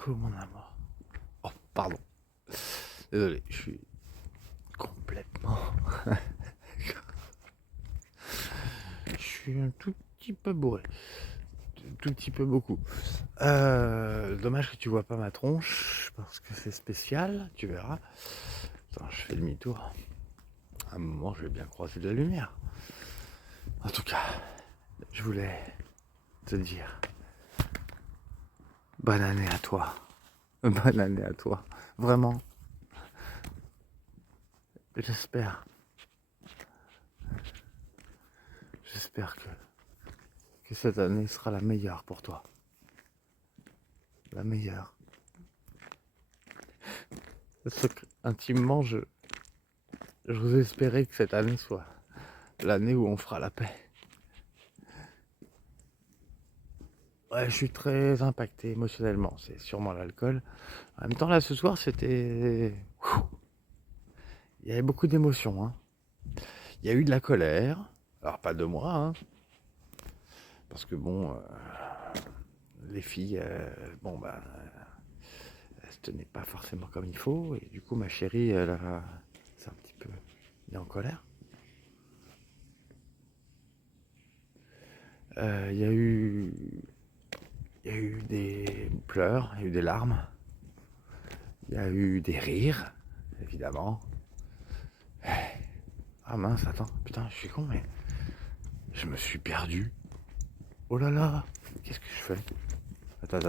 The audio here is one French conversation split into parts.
Coucou mon amour. Oh, pardon. Désolé, je suis complètement. Je suis un tout petit peu bourré. Tout petit peu beaucoup. Dommage que tu vois pas ma tronche, parce que c'est spécial, tu verras. Attends, je fais demi-tour. À un moment, je vais bien croiser de la lumière. En tout cas, je voulais te dire bonne année à toi. Bonne année à toi. Vraiment. J'espère. J'espère que cette année sera la meilleure pour toi. La meilleure. Intimement, je vous espérais que cette année soit l'année où on fera la paix. Ouais, je suis très impacté émotionnellement, c'est sûrement l'alcool. En même temps, là, ce soir, c'était... Il y avait beaucoup d'émotions, hein. Il y a eu de la colère, alors pas de moi, hein, parce que bon, les filles, elles se tenaient pas forcément comme il faut, et du coup, ma chérie, c'est un petit peu mis en colère. Il y a eu des pleurs, il y a eu des larmes, il y a eu des rires, évidemment. Ah mince, attends, putain, je suis con, mais je me suis perdu. Oh là là, qu'est-ce que je fais? Attends,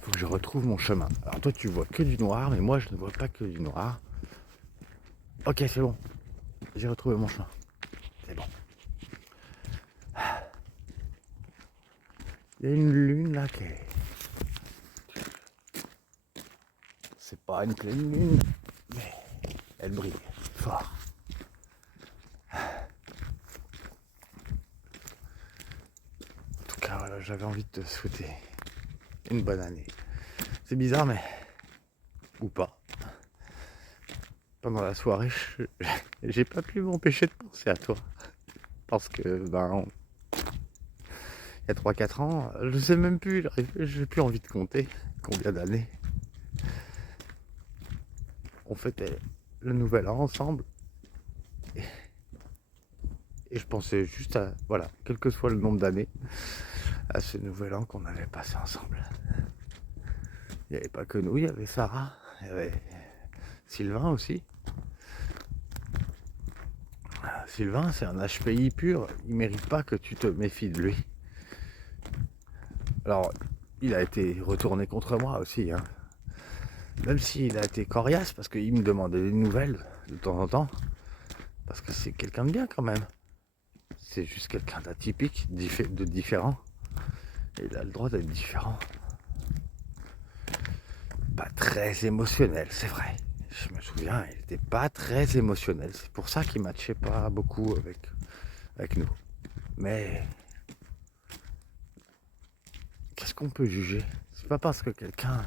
faut que je retrouve mon chemin. Alors toi, tu vois que du noir, mais moi, je ne vois pas que du noir. Ok, c'est bon, j'ai retrouvé mon chemin. C'est bon. Il y a une lune là qui est... C'est pas une pleine lune, mais elle brille fort. En tout cas, voilà, j'avais envie de te souhaiter une bonne année. C'est bizarre, mais... Ou pas. Pendant la soirée, j'ai pas pu m'empêcher de penser à toi. Parce que, il y a 3-4 ans, je sais même plus, j'ai plus envie de compter combien d'années. On fêtait le nouvel an ensemble. Et je pensais juste à, voilà, quel que soit le nombre d'années, à ce nouvel an qu'on avait passé ensemble. Il n'y avait pas que nous, il y avait Sarah, il y avait Sylvain aussi. Sylvain, c'est un HPI pur, il mérite pas que tu te méfies de lui. Alors, il a été retourné contre moi aussi, hein. Même s'il a été coriace, parce qu'il me demandait des nouvelles de temps en temps, parce que c'est quelqu'un de bien quand même. C'est juste quelqu'un d'atypique, de différent. Et il a le droit d'être différent. Pas très émotionnel, c'est vrai. Je me souviens, il n'était pas très émotionnel. C'est pour ça qu'il matchait pas beaucoup avec nous. Mais qu'est-ce qu'on peut juger? C'est pas parce que quelqu'un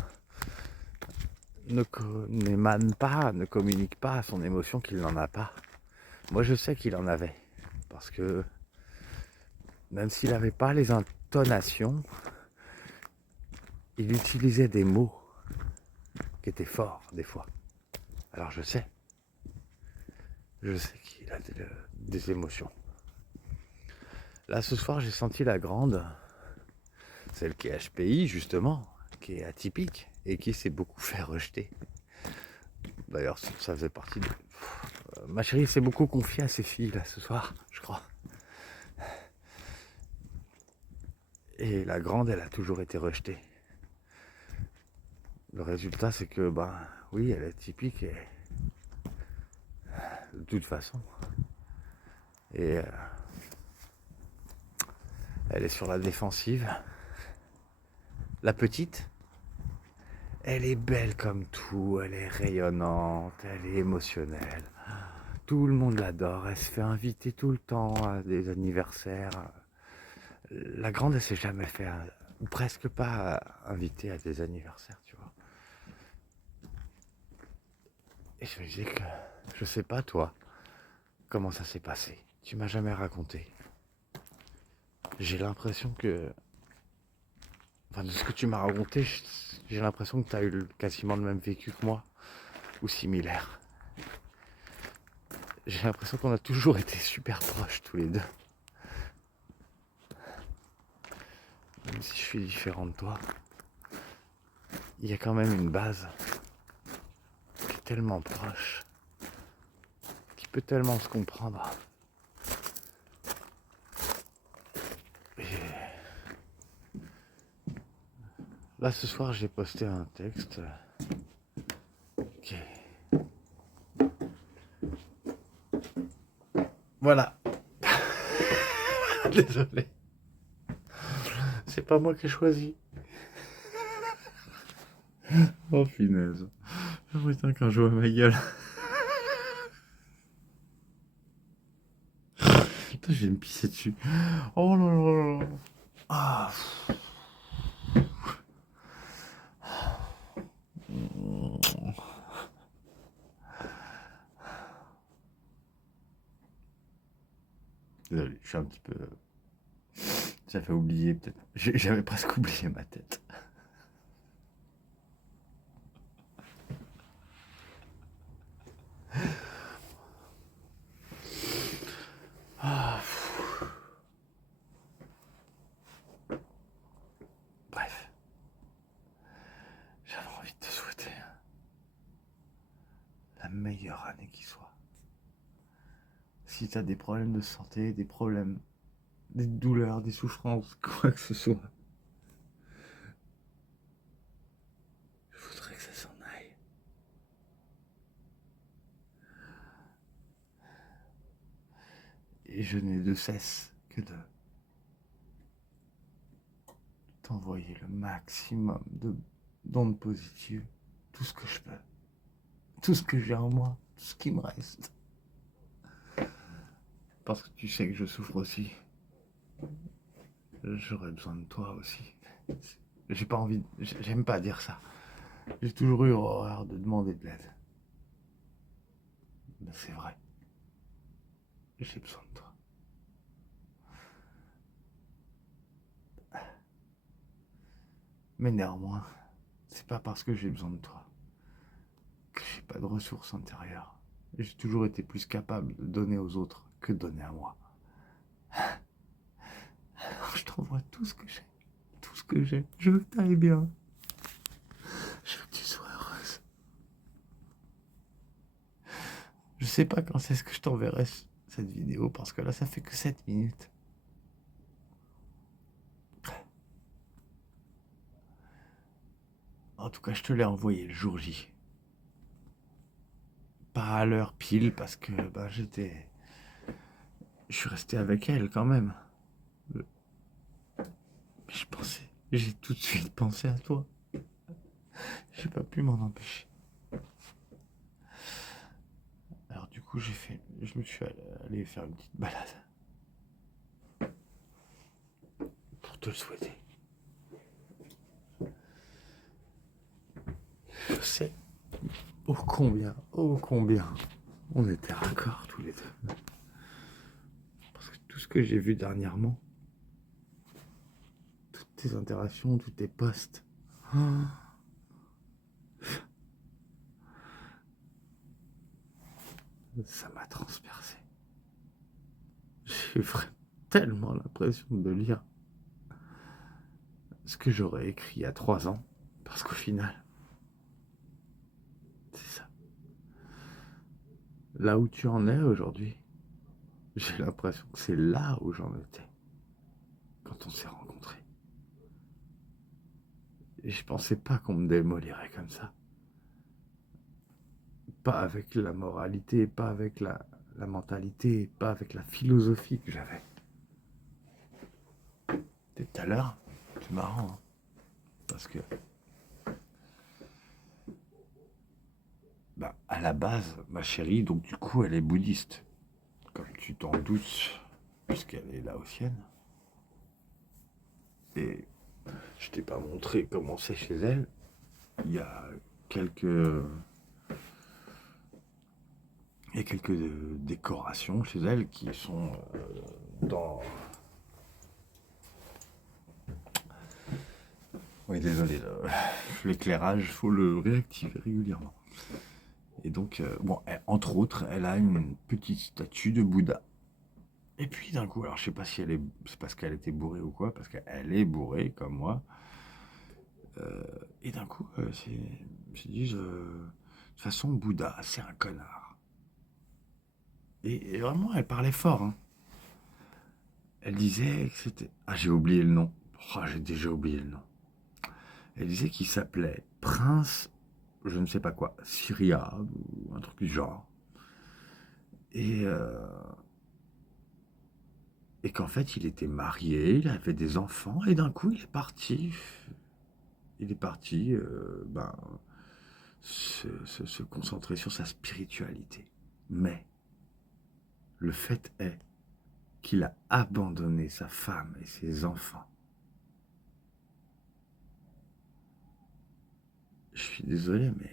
n'émane pas, ne communique pas son émotion qu'il n'en a pas. Moi, je sais qu'il en avait. Parce que même s'il n'avait pas les intonations, il utilisait des mots qui étaient forts des fois. Alors je sais qu'il a des émotions. Là, ce soir, j'ai senti la grande, celle qui est HPI, justement, qui est atypique et qui s'est beaucoup fait rejeter. D'ailleurs, ça faisait partie de... Ma chérie s'est beaucoup confiée à ses filles, là, ce soir, je crois. Et la grande, elle a toujours été rejetée. Le résultat, c'est que, oui, elle est typique et... de toute façon. Et elle est sur la défensive. La petite, elle est belle comme tout, elle est rayonnante, elle est émotionnelle. Tout le monde l'adore, elle se fait inviter tout le temps à des anniversaires. La grande, elle s'est jamais fait, ou presque pas, invitée à des anniversaires, tu vois. Et je me disais que, je sais pas toi, comment ça s'est passé. Tu m'as jamais raconté. J'ai l'impression que, enfin, de ce que tu m'as raconté, J'ai l'impression que tu as eu quasiment le même vécu que moi, ou similaire. J'ai l'impression qu'on a toujours été super proches tous les deux. Même si je suis différent de toi, il y a quand même une base qui est tellement proche, qui peut tellement se comprendre. Et là, ce soir, j'ai posté un texte qui est... Voilà. Désolé. C'est pas moi qui ai choisi. Oh, finesse. Oh, putain, quand je vois ma gueule. Putain, je vais me pisser dessus. Oh là là là. Ah. Désolé, je suis un petit peu... Ça fait oublier peut-être. J'avais presque oublié ma tête. Ah. Bref. J'avais envie de te souhaiter la meilleure année qui soit. Si tu as des problèmes de santé, des problèmes, des douleurs, des souffrances, quoi que ce soit, je voudrais que ça s'en aille. Et je n'ai de cesse que de t'envoyer le maximum de d'ondes positives, tout ce que je peux, tout ce que j'ai en moi, tout ce qui me reste. Parce que tu sais que je souffre aussi. J'aurais besoin de toi aussi. J'ai pas envie, j'aime pas dire ça. J'ai toujours eu horreur de demander de l'aide. Ben c'est vrai. J'ai besoin de toi. Mais néanmoins, c'est pas parce que j'ai besoin de toi que j'ai pas de ressources intérieures. J'ai toujours été plus capable de donner aux autres que de donner à moi. Alors je t'envoie tout ce que j'ai. Tout ce que j'ai. Je veux que t'ailles bien. Je veux que tu sois heureuse. Je sais pas quand c'est que je t'enverrai cette vidéo parce que là ça fait que 7 minutes. En tout cas, je te l'ai envoyé le jour J. Pas à l'heure pile parce que bah, je suis resté avec elle quand même. Mais j'ai tout de suite pensé à toi. J'ai pas pu m'en empêcher. Alors du coup, je me suis allé faire une petite balade pour te le souhaiter. Je sais ô combien on était raccords tous les deux. Parce que tout ce que j'ai vu dernièrement, toutes tes interactions, tous tes posts, ça m'a transpercé. J'ai vraiment tellement l'impression de lire ce que j'aurais écrit il y a 3 ans. Parce qu'au final, c'est ça. Là où tu en es aujourd'hui, j'ai l'impression que c'est là où j'en étais quand on s'est rencontrés. Et je pensais pas qu'on me démolirait comme ça. Pas avec la moralité, pas avec la mentalité, pas avec la philosophie que j'avais. Et tout à l'heure, c'est marrant, hein, parce que bah, à la base, ma chérie, donc du coup, elle est bouddhiste. Comme tu t'en doutes, puisqu'elle est laotienne. Et je t'ai pas montré comment c'est chez elle. Il y a quelques, décorations chez elle qui sont dans Oui, désolé, l'éclairage, il faut le réactiver régulièrement. Et donc, bon, entre autres, elle a une petite statue de Bouddha. Et puis d'un coup, alors je sais pas si c'est parce qu'elle était bourrée ou quoi, parce qu'elle est bourrée comme moi. Et d'un coup, je me suis dit, de toute façon, Bouddha, c'est un connard. Et vraiment, elle parlait fort, hein. Elle disait que c'était... Ah, j'ai oublié le nom. Oh, j'ai déjà oublié le nom. Elle disait qu'il s'appelait Prince, je ne sais pas quoi, Syria, ou un truc du genre. Et, euh, et qu'en fait, il était marié, il avait des enfants, et d'un coup, il est parti. Il est parti, se concentrer sur sa spiritualité. Mais le fait est qu'il a abandonné sa femme et ses enfants. Je suis désolé, mais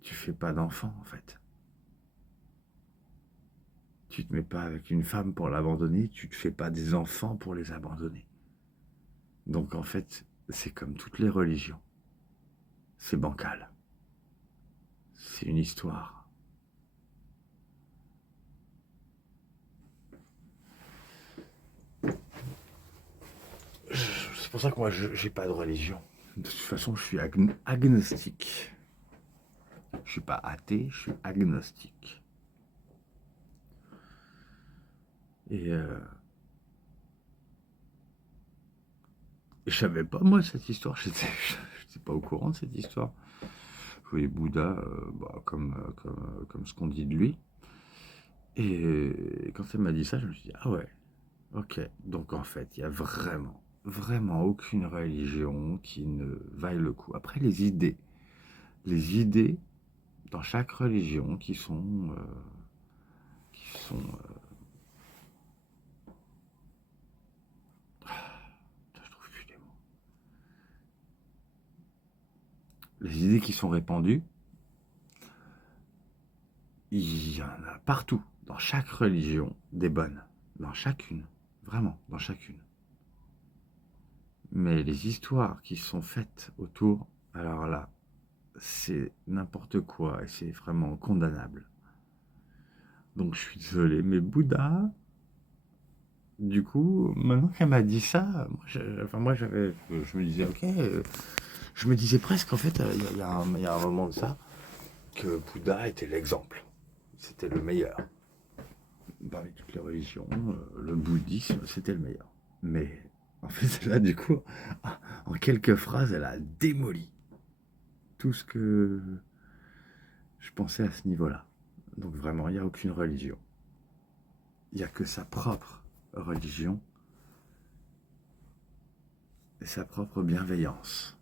tu fais pas d'enfant en fait. Tu te mets pas avec une femme pour l'abandonner, tu te fais pas des enfants pour les abandonner. Donc en fait, c'est comme toutes les religions. C'est bancal. C'est une histoire. C'est pour ça que moi, je n'ai pas de religion. De toute façon, je suis agnostique. Je suis pas athée, je suis agnostique. Et je savais pas, moi, cette histoire. J'étais pas au courant de cette histoire. Je voyais Bouddha comme ce qu'on dit de lui. Et quand elle m'a dit ça, je me suis dit, ah ouais, ok. Donc en fait, il y a vraiment, vraiment aucune religion qui ne vaille le coup. Après, les idées dans chaque religion qui sont je trouve plus les mots. Les idées qui sont répandues, il y en a partout, dans chaque religion, des bonnes. Dans chacune, vraiment, dans chacune. Mais les histoires qui sont faites autour, alors là, c'est n'importe quoi et c'est vraiment condamnable. Donc je suis désolé, mais Bouddha, du coup, maintenant qu'elle m'a dit ça, je me disais, ok, je me disais presque, en fait, il y a un moment de ça, que Bouddha était l'exemple. C'était le meilleur. Parmi toutes les religions, le bouddhisme, c'était le meilleur. Mais en fait, là, du coup, en quelques phrases, elle a démoli tout ce que je pensais à ce niveau-là. Donc vraiment, il n'y a aucune religion. Il n'y a que sa propre religion et sa propre bienveillance.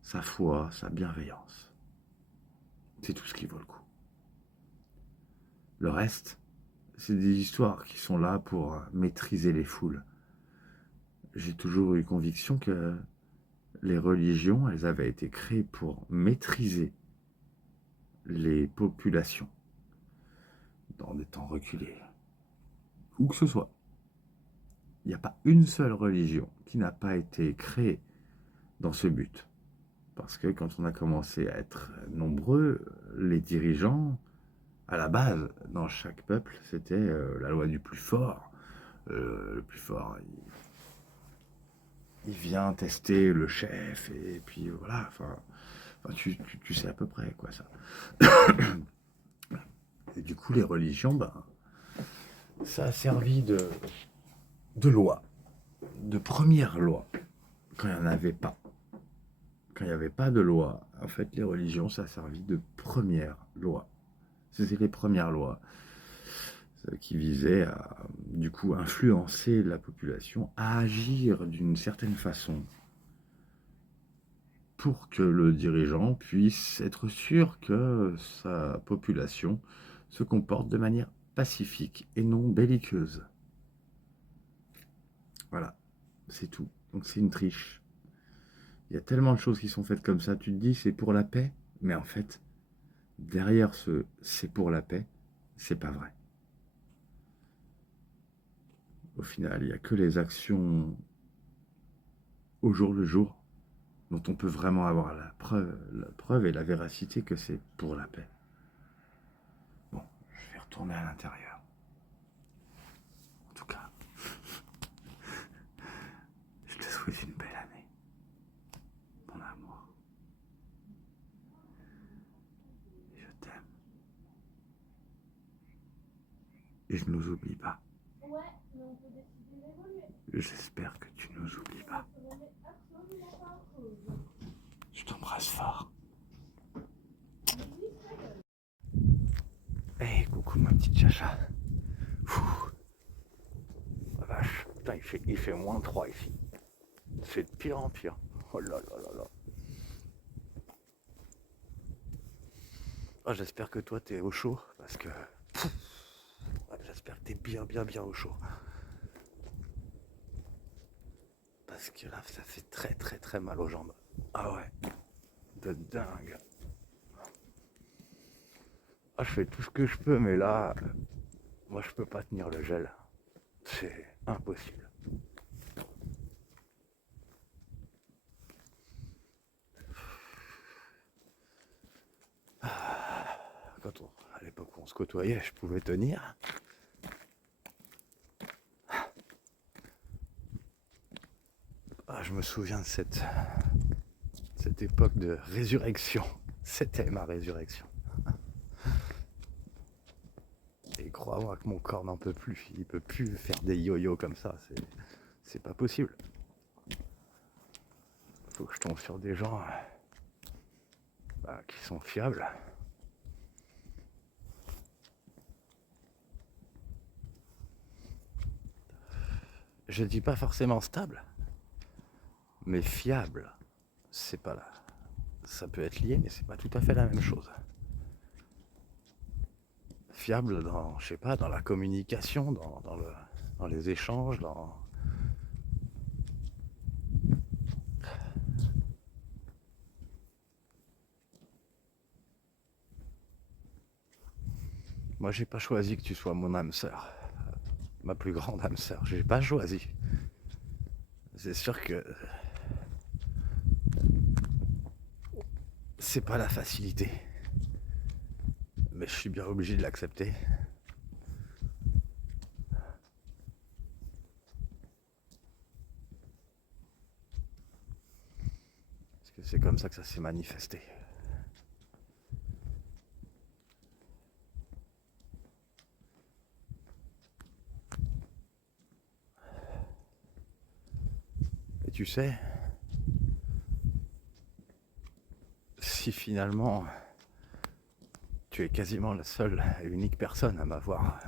Sa foi, sa bienveillance. C'est tout ce qui vaut le coup. Le reste, c'est des histoires qui sont là pour maîtriser les foules. J'ai toujours eu conviction que les religions, elles avaient été créées pour maîtriser les populations dans des temps reculés. Où que ce soit. Il n'y a pas une seule religion qui n'a pas été créée dans ce but. Parce que quand on a commencé à être nombreux, les dirigeants, à la base, dans chaque peuple, c'était la loi du plus fort. Le plus fort, il vient tester le chef, et puis voilà, enfin, tu sais à peu près quoi ça. Et du coup, les religions, ben, ça a servi de loi, de première loi, quand il n'y en avait pas. Quand il n'y avait pas de loi, en fait, les religions, ça a servi de première loi. C'était les premières lois qui visaient à, du coup, influencer la population à agir d'une certaine façon pour que le dirigeant puisse être sûr que sa population se comporte de manière pacifique et non belliqueuse. Voilà, c'est tout. Donc c'est une triche. Il y a tellement de choses qui sont faites comme ça, tu te dis c'est pour la paix, mais en fait, derrière ce c'est pour la paix, c'est pas vrai. Au final, il n'y a que les actions au jour le jour, dont on peut vraiment avoir la preuve et la véracité que c'est pour la paix. Bon, je vais retourner à l'intérieur. En tout cas, je te souhaite une belle année, mon amour. Je t'aime. Et je ne nous oublie pas. J'espère que tu ne nous oublies pas. Je t'embrasse fort. Hey, coucou ma petite chacha. La vache, putain, il fait moins 3 ici. C'est de pire en pire. Oh là là là là. Oh, j'espère que toi t'es au chaud, parce que... Ouais, j'espère que t'es bien au chaud. Parce que là, ça fait très mal aux jambes. Ah ouais, de dingue. Ah, je fais tout ce que je peux, mais là, moi je peux pas tenir le gel. C'est impossible. À l'époque où on se côtoyait, je pouvais tenir. Ah, je me souviens de cette époque de résurrection. C'était ma résurrection. Et crois-moi que mon corps n'en peut plus. Il peut plus faire des yo-yo comme ça. C'est pas possible. Faut que je tombe sur des gens qui sont fiables. Je dis pas forcément stable, mais fiable. C'est pas là. Ça peut être lié, mais c'est pas tout à fait la même chose. Fiable dans, je sais pas, dans la communication, dans les échanges, dans... Moi, j'ai pas choisi que tu sois mon âme sœur, ma plus grande âme sœur. J'ai pas choisi. C'est sûr que c'est pas la facilité, mais je suis bien obligé de l'accepter. Parce que c'est comme ça que ça s'est manifesté. Et tu sais, si finalement tu es quasiment la seule et unique personne à m'avoir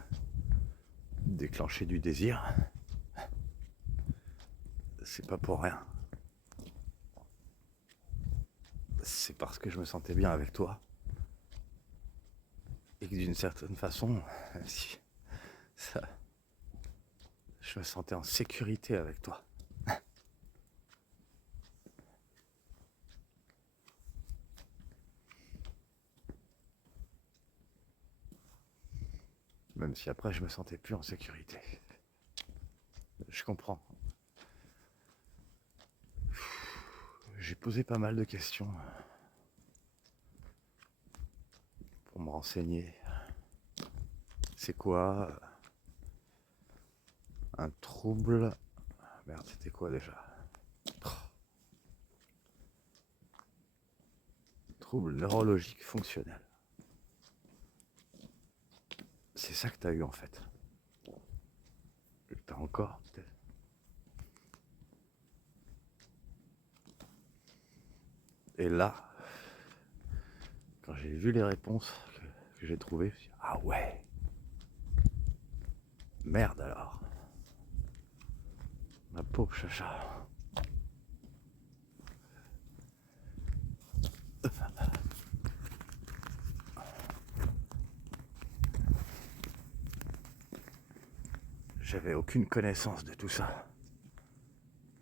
déclenché du désir, c'est pas pour rien. C'est parce que je me sentais bien avec toi. Et que d'une certaine façon, si ça, je me sentais en sécurité avec toi. Même si après je me sentais plus en sécurité. Je comprends. J'ai posé pas mal de questions pour me renseigner. C'est quoi un trouble... Merde, c'était quoi déjà? Trouble neurologique fonctionnel. C'est ça que t'as eu en fait. T'as encore peut-être. Et là, quand j'ai vu les réponses que j'ai trouvées, je me suis dit, ah ouais, merde alors. Ma pauvre chacha. J'avais aucune connaissance de tout ça.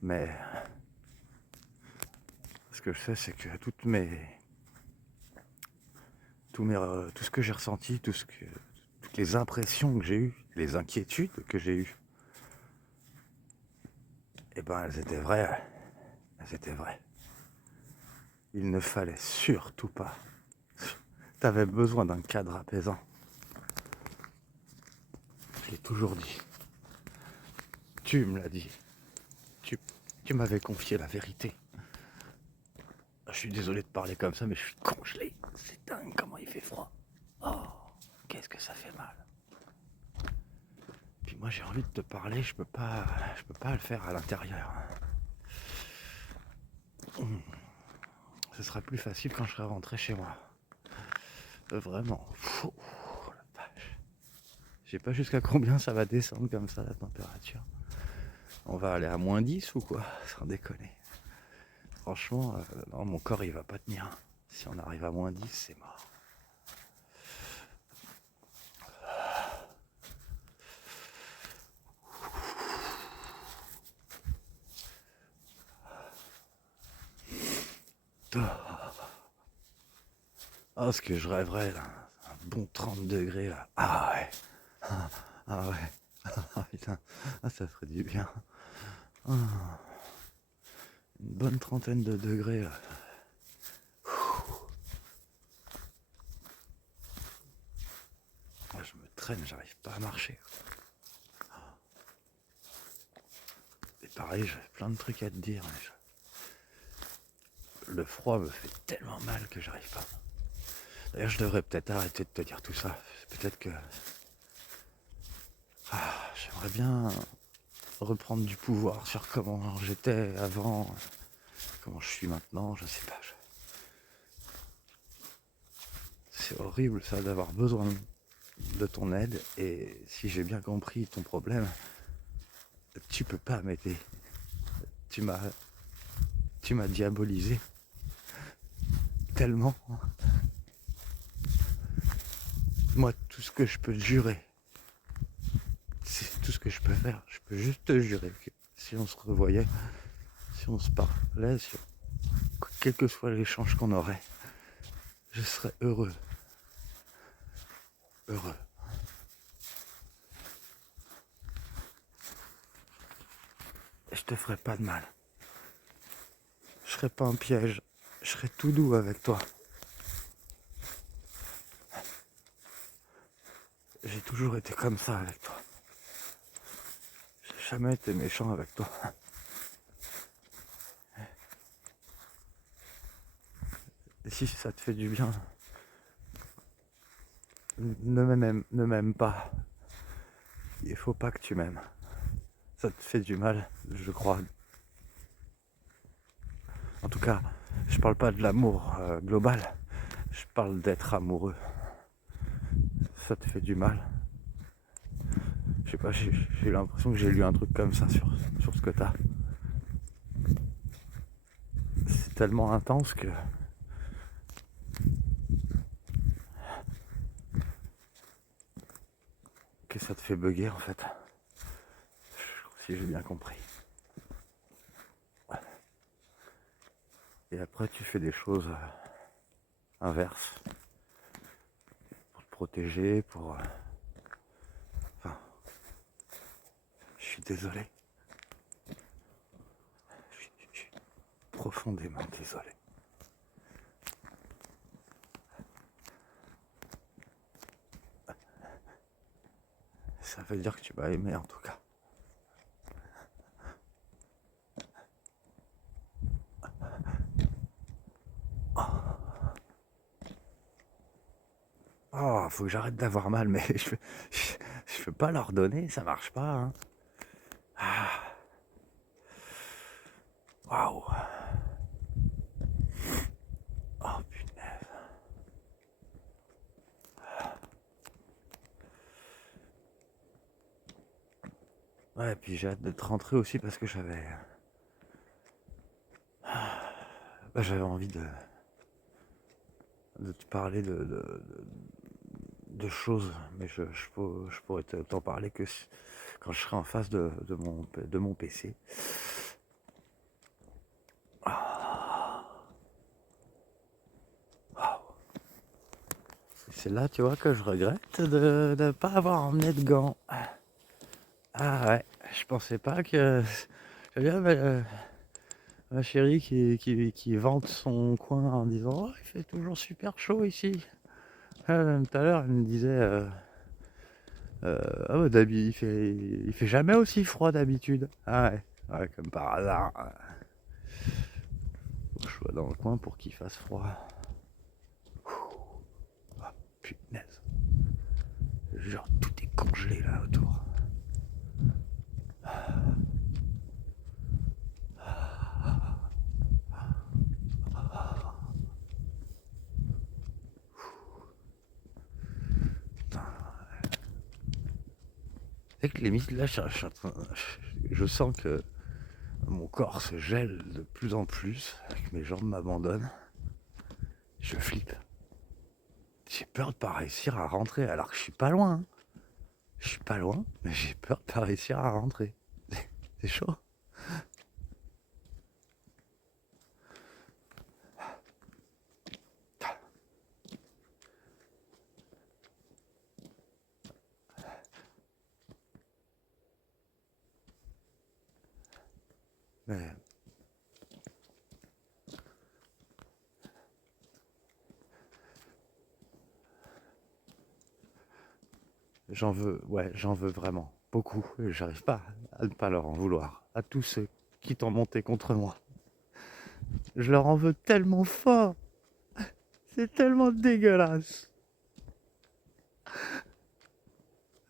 Mais ce que je sais, c'est que tout ce que j'ai ressenti, toutes les impressions que j'ai eues, les inquiétudes que j'ai eues, eh ben elles étaient vraies. C'était vrai. Il ne fallait surtout pas. T'avais besoin d'un cadre apaisant. Je l'ai toujours dit. Tu me l'as dit. Tu, tu m'avais confié la vérité. Je suis désolé de parler comme ça, mais je suis congelé. C'est dingue comment il fait froid. Oh, qu'est-ce que ça fait mal. Puis moi j'ai envie de te parler, je peux pas le faire à l'intérieur. Ce sera plus facile quand je serai rentré chez moi. Vraiment. Oh, la vache. Je sais pas jusqu'à combien ça va descendre comme ça la température. On va aller à -10 ou quoi? Sans déconner. Franchement, non, mon corps il va pas tenir. Si on arrive à -10, c'est mort. Oh, ce que je rêverais là, un bon 30 degrés là. Ah ouais. Ah ouais. Ah putain. Ah, ça ferait du bien. Ah. Une bonne trentaine de degrés là. Je me traîne, j'arrive pas à marcher. Et pareil, j'ai plein de trucs à te dire. Mais le froid me fait tellement mal que j'arrive pas. D'ailleurs, je devrais peut-être arrêter de te dire tout ça. Peut-être que... j'aimerais bien reprendre du pouvoir sur comment j'étais avant, comment je suis maintenant, je sais pas. C'est horrible ça d'avoir besoin de ton aide et si j'ai bien compris ton problème, tu peux pas m'aider. Tu m'as diabolisé tellement. Moi, tout ce que je peux te jurer, c'est tout ce que je peux faire. Je peux juste te jurer que si on se revoyait, si on se parlait, quel que soit l'échange qu'on aurait, je serais heureux. Heureux. Et je te ferai pas de mal. Je serai pas un piège. Je serai tout doux avec toi. J'ai toujours été comme ça avec toi. J'ai jamais été méchant avec toi. Et si ça te fait du bien, ne m'aime pas. Il faut pas que tu m'aimes. Ça te fait du mal, je crois. En tout cas, je parle pas de l'amour global. Je parle d'être amoureux. Ça te fait du mal. Je sais pas, j'ai eu l'impression que j'ai lu un truc comme ça sur ce que t'as. C'est tellement intense que ça te fait bugger en fait. Si j'ai bien compris. Et après tu fais des choses inverses. Pour te protéger, pour... Enfin, je suis désolé. Je suis profondément désolé. Ça veut dire que tu m'as aimé en tout cas. Oh, faut que j'arrête d'avoir mal, mais je peux pas leur donner, ça marche pas. Hein. Waouh. Oh punaise. Ouais, et puis j'ai hâte de te rentrer aussi parce que j'avais envie de te parler de choses, mais je pourrais t'en parler que quand je serai en face de mon PC. C'est là, tu vois, que je regrette de ne pas avoir emmené de gants. Ah ouais, je pensais pas que... J'avais Ma chérie qui vante son coin en disant: «Oh, il fait toujours super chaud ici». Même tout à l'heure, elle me disait: «Ah ouais, il fait jamais aussi froid d'habitude». Ah ouais, ouais, comme par hasard. Faut que je sois dans le coin pour qu'il fasse froid. Ah, punaise. Genre, tout est congelé là autour. C'est que là, je sens que mon corps se gèle de plus en plus, que mes jambes m'abandonnent. Je flippe. J'ai peur de pas réussir à rentrer, alors que je suis pas loin. Hein. Je suis pas loin, mais j'ai peur de pas réussir à rentrer. C'est chaud. Mais j'en veux vraiment beaucoup. Et j'arrive pas à ne pas leur en vouloir. À tous ceux qui t'ont monté contre moi. Je leur en veux tellement fort. C'est tellement dégueulasse.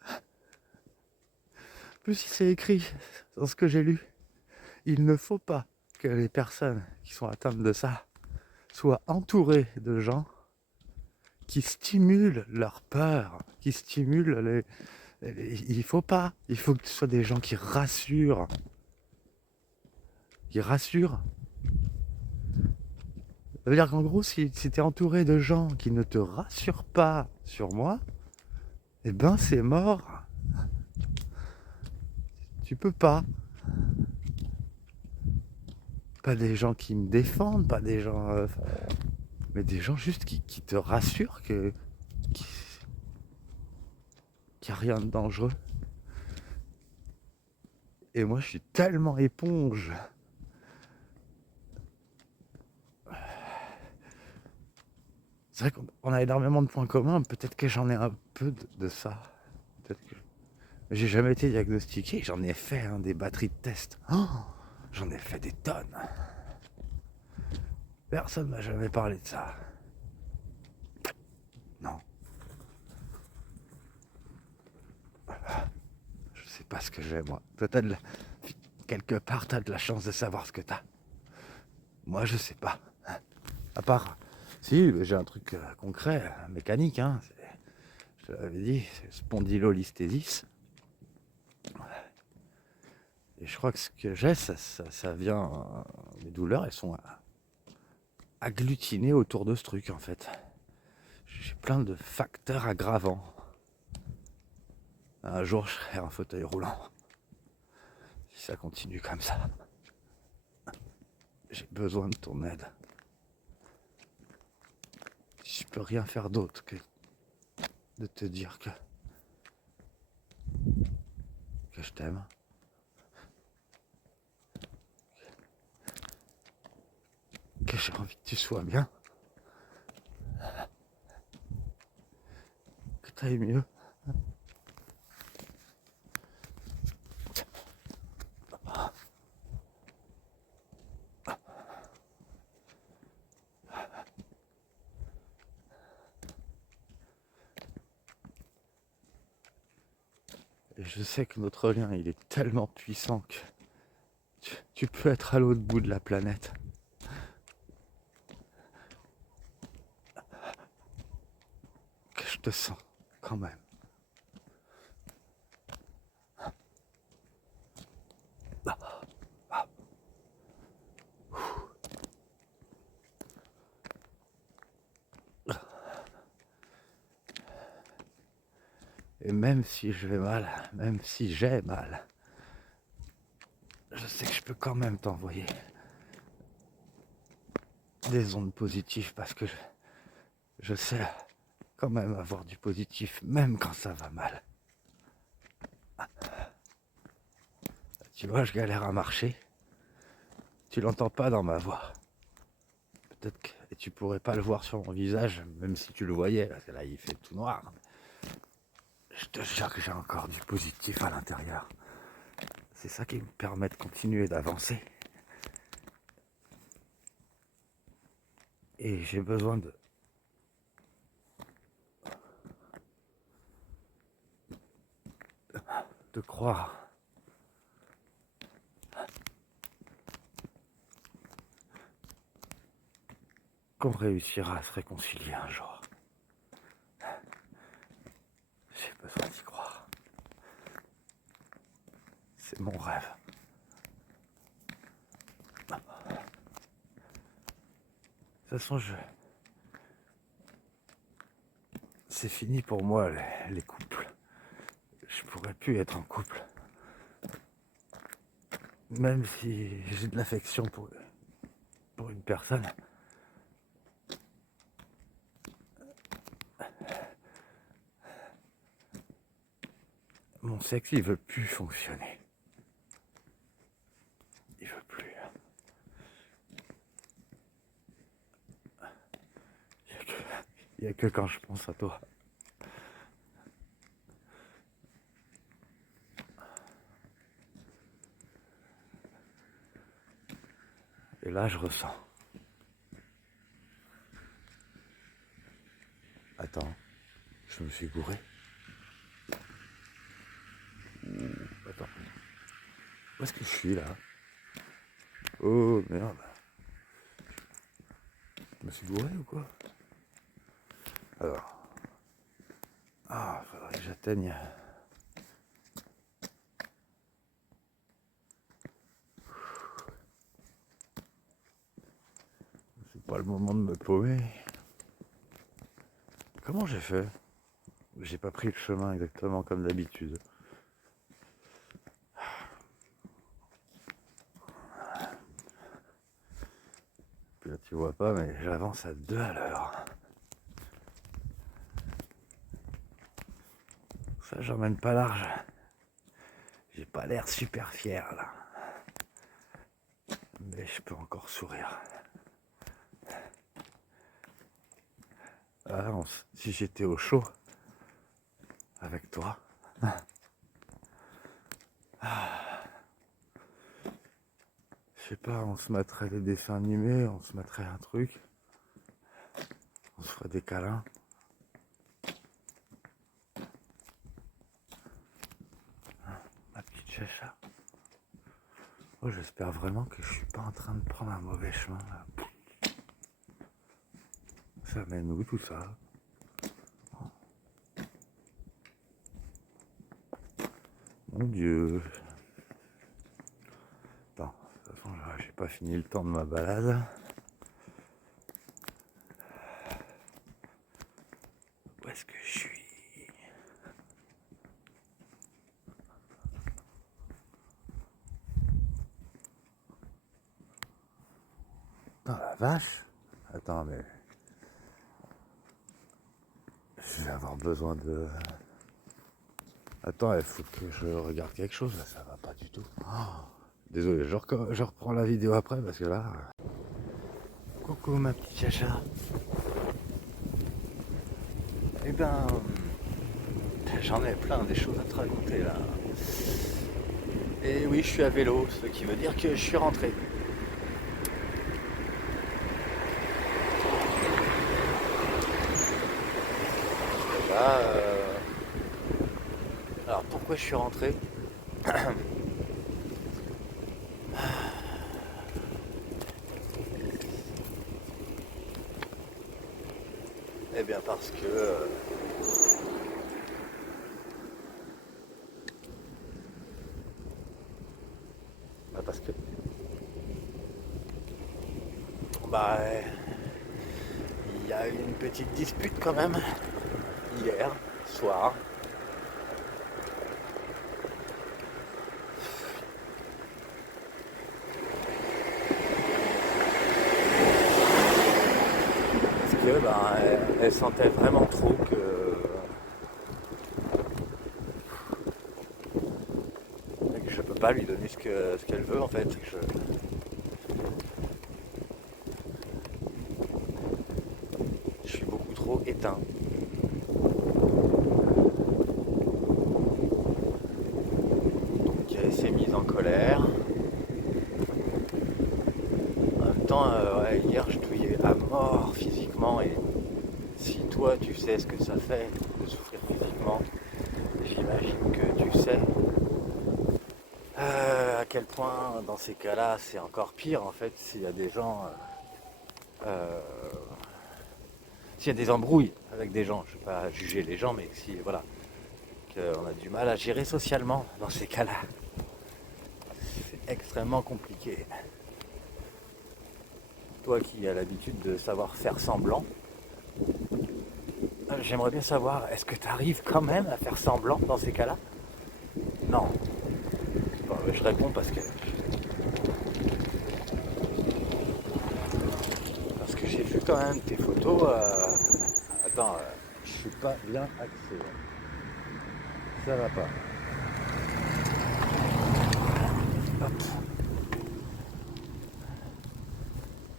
En plus, c'est écrit dans ce que j'ai lu. Il ne faut pas que les personnes qui sont atteintes de ça soient entourées de gens qui stimulent leur peur, qui stimulent il faut pas. Il faut que ce soit des gens qui rassurent. Qui rassurent. Ça veut dire qu'en gros, si tu es entouré de gens qui ne te rassurent pas sur moi, eh ben c'est mort. Tu peux pas. Pas des gens qui me défendent, pas des gens... mais des gens juste qui te rassurent qu'il n'y a rien de dangereux. Et moi, je suis tellement éponge. C'est vrai qu'on a énormément de points communs. Peut-être que j'en ai un peu de ça. Peut-être que... J'ai jamais été diagnostiqué. J'en ai fait des batteries de tests. Oh, j'en ai fait des tonnes. Personne m'a jamais parlé de ça. Non. Je sais pas ce que j'ai, moi. Toi, quelque part, t'as de la chance de savoir ce que t'as. Moi, je sais pas. À part... Si, j'ai un truc concret, mécanique. Je te l'avais dit, c'est spondylolisthésis. Et je crois que ce que j'ai, ça vient... mes douleurs, elles sont agglutinées autour de ce truc, en fait. J'ai plein de facteurs aggravants. Un jour, je serai un fauteuil roulant. Si ça continue comme ça. J'ai besoin de ton aide. Je peux rien faire d'autre que de te dire que je t'aime. Que j'ai envie que tu sois bien. Que tu ailles mieux. Et je sais que notre lien, il est tellement puissant que tu peux être à l'autre bout de la planète. Que je te sens quand même. Et même si je vais mal, même si j'ai mal, je sais que je peux quand même t'envoyer des ondes positives parce que je sais quand même avoir du positif, même quand ça va mal. Tu vois, je galère à marcher. Tu l'entends pas dans ma voix. Peut-être que et tu pourrais pas le voir sur mon visage, même si tu le voyais, parce que là il fait tout noir. Je te jure que j'ai encore du positif à l'intérieur. C'est ça qui me permet de continuer d'avancer. Et j'ai besoin de croire qu'on réussira à se réconcilier un jour. J'ai besoin d'y croire. C'est mon rêve. De toute façon, c'est fini pour moi les couples. Je pourrais plus être en couple. Même si j'ai de l'affection pour une personne. Mon sexe, il veut plus fonctionner. Il veut plus. Il n'y a que quand je pense à toi. Et là, je ressens. Attends, je me suis gouré. Attends. Où est-ce que je suis là? Oh merde. Je me suis gouré ou quoi? Alors. Ah, faudrait que j'atteigne. C'est pas le moment de me paumer. Comment j'ai fait? J'ai pas pris le chemin exactement comme d'habitude. Puis là tu vois pas, mais j'avance à 2 à l'heure. Ça j'emmène pas large. J'ai pas l'air super fier là. Mais je peux encore sourire. Ah, si j'étais au chaud avec toi. Je sais pas, on se mettrait des dessins animés, on se mettrait un truc. On se ferait des câlins. Ma petite chacha. Oh, j'espère vraiment que je suis pas en train de prendre un mauvais chemin là. Ça mène où tout ça? Mon Dieu. Attends, de toute façon, j'ai pas fini le temps de ma balade. Où est-ce que je suis? Dans la vache? Attends, mais je vais avoir besoin de... Attends, il faut que je regarde quelque chose, là, ça va pas du tout. Oh, désolé, je reprends la vidéo après parce que là... Coucou ma petite chacha. Eh ben... J'en ai plein des choses à te raconter là. Et oui, je suis à vélo, ce qui veut dire que je suis rentré. Là, alors pourquoi je suis rentré? Eh bien parce que parce que bah il y a eu une petite dispute quand même hier soir. Parce que bah, elle sentait vraiment trop que je peux pas lui donner ce qu'elle veut en fait. cerveau éteint. Donc elle s'est mise en colère. En même temps, ouais, hier je douillais à mort physiquement et si toi tu sais ce que ça fait de souffrir physiquement, j'imagine que tu sais à quel point dans ces cas-là c'est encore pire en fait s'il y a des gens, euh, s'il y a des embrouilles avec des gens. Je ne vais pas juger les gens, mais si voilà, qu'on a du mal à gérer socialement dans ces cas-là, c'est extrêmement compliqué. Toi qui as l'habitude de savoir faire semblant, j'aimerais bien savoir, est-ce que tu arrives quand même à faire semblant dans ces cas-là? Non. Bon, je réponds parce que j'ai vu quand même tes photos. Attends, je suis pas bien axé. Ça va pas. Hop.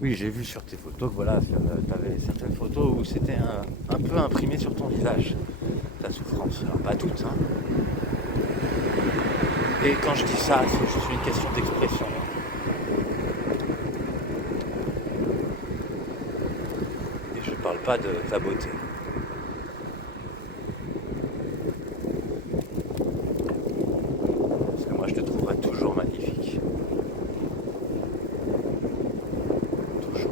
Oui, j'ai vu sur tes photos que voilà, tu avais certaines photos où c'était un peu imprimé sur ton visage, ta souffrance. Alors pas toutes, hein. Et quand je dis ça, c'est juste une question d'expression. Et je parle pas de ta beauté. Parce que moi, je te trouverai toujours magnifique. Toujours.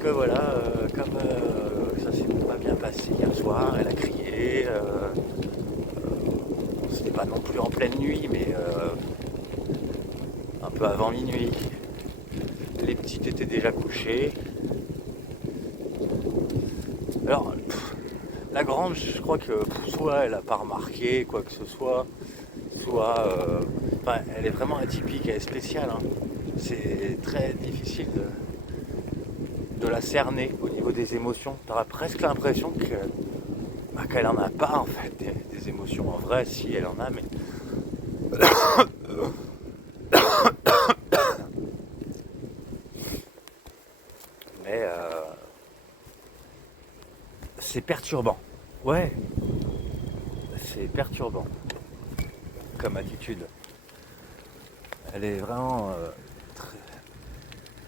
Que voilà, comme ça s'est pas bien passé hier soir, elle a crié. C'était pas non plus en pleine nuit, mais un peu avant minuit. Les petites étaient déjà couchées. Alors, la grande, je crois que soit elle n'a pas remarqué quoi que ce soit, soit enfin, elle est vraiment atypique, elle est spéciale. Hein. C'est très difficile de la cerner au niveau des émotions. Tu auras presque l'impression qu'elle en a pas en fait des émotions. En vrai, si elle en a, mais c'est perturbant. Ouais, c'est perturbant comme attitude. Elle est vraiment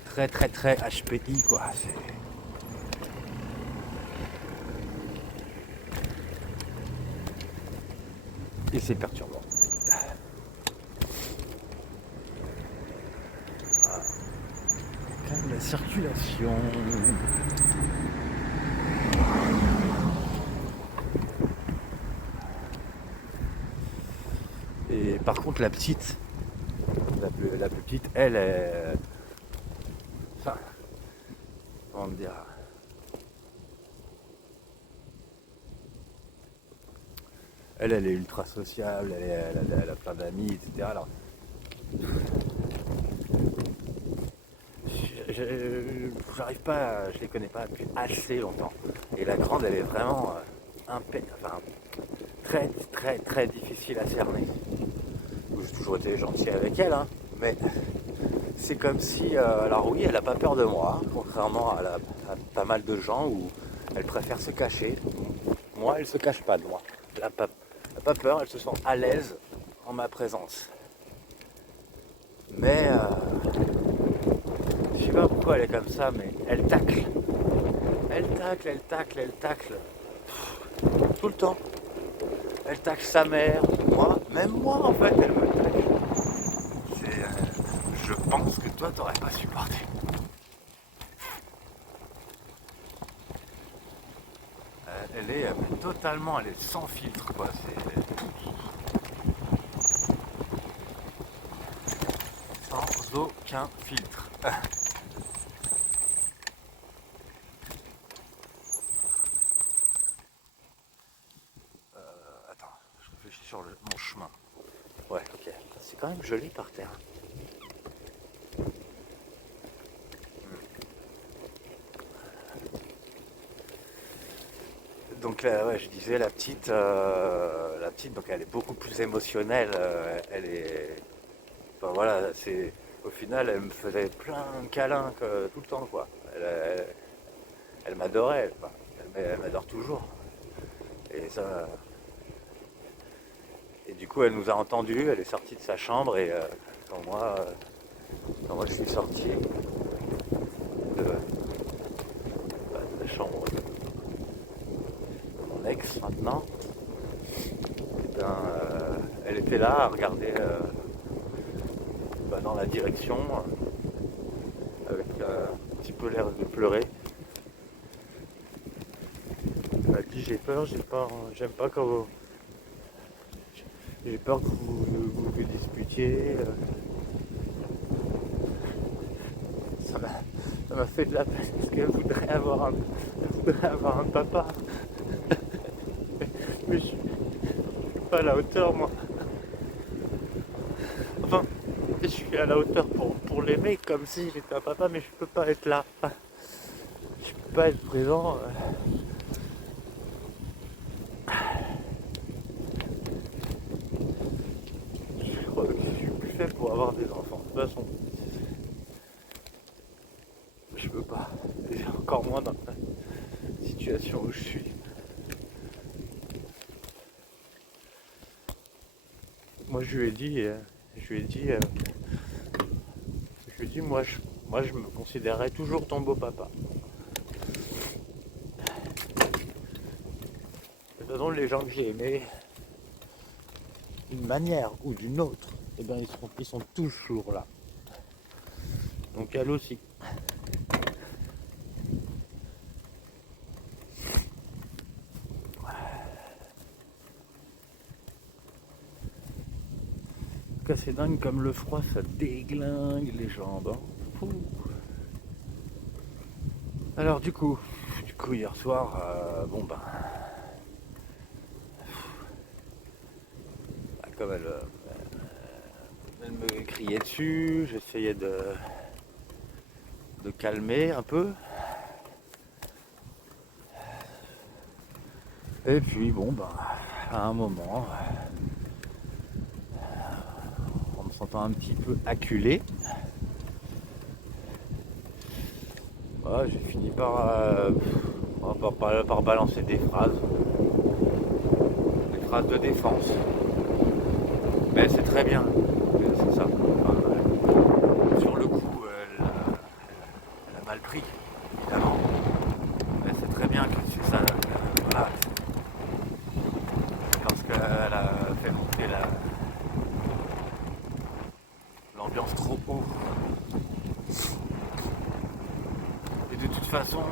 très HPI quoi. Et c'est perturbant. Voilà. Calme la circulation. Et par contre la petite, la plus petite, elle est. Enfin, comment dire. Elle est ultra sociable, elle a plein d'amis, etc. Alors, j'arrive pas, je les connais pas depuis assez longtemps. Et la grande, elle est vraiment enfin, très difficile à cerner. J'ai toujours été gentil avec elle, hein, mais c'est comme si, alors oui, elle a pas peur de moi, contrairement à pas mal de gens où elle préfère se cacher. Moi, elle se cache pas de moi. Elle a pas peur, elle se sent à l'aise en ma présence. Mais je sais pas pourquoi elle est comme ça, mais elle tacle. Elle tacle. Tout le temps. Elle tacle sa mère, moi, même moi en fait, elle me tacle. Je pense que toi, t'aurais pas supporté. Elle est totalement, elle est sans filtre quoi. Sans aucun filtre. Attends, je réfléchis sur mon chemin. Ouais, ok. C'est quand même joli par terre. Donc donc ouais, je disais la petite, donc elle est beaucoup plus émotionnelle. Elle est, enfin voilà, c'est au final, elle me faisait plein de câlins tout le temps, quoi. Elle m'adorait, quoi. Elle m'adore toujours. Et ça, et du coup, elle nous a entendus. Elle est sortie de sa chambre et quand moi, euh, quand moi je suis sorti de, de la chambre de mon ex maintenant, eh ben, elle était là à regarder dans la direction avec un petit peu l'air de pleurer. Elle m'a dit j'aime pas quand j'ai peur que vous disputiez. Ça m'a ça m'a fait de la peine parce qu'elle voudrait avoir un papa. Mais je suis pas à la hauteur moi. Enfin, je suis à la hauteur pour l'aimer comme si j'étais un papa, mais je peux pas être là. Je peux pas être présent. Je crois que je suis plus fait pour avoir des enfants. De toute façon, je peux pas. Et encore moins dans la situation où je suis. Moi je lui ai dit, moi je me considérerais toujours ton beau papa. De toute façon, les gens que j'ai aimés, d'une manière ou d'une autre, eh ben ils sont toujours là. Donc elle aussi. En tout cas, c'est dingue comme le froid, ça déglingue les jambes. Hein. Fou. Alors du coup hier soir, comme elle me criait dessus, j'essayais de calmer un peu. Et puis à un moment, en me sentant un petit peu acculé, voilà, j'ai fini par balancer des phrases de défense. Mais c'est très bien, c'est ça. Sur le coup, elle a mal pris, évidemment. Mais c'est très bien que c'est ça. Voilà, parce qu'elle a fait monter l'ambiance trop haut. Et de toute façon,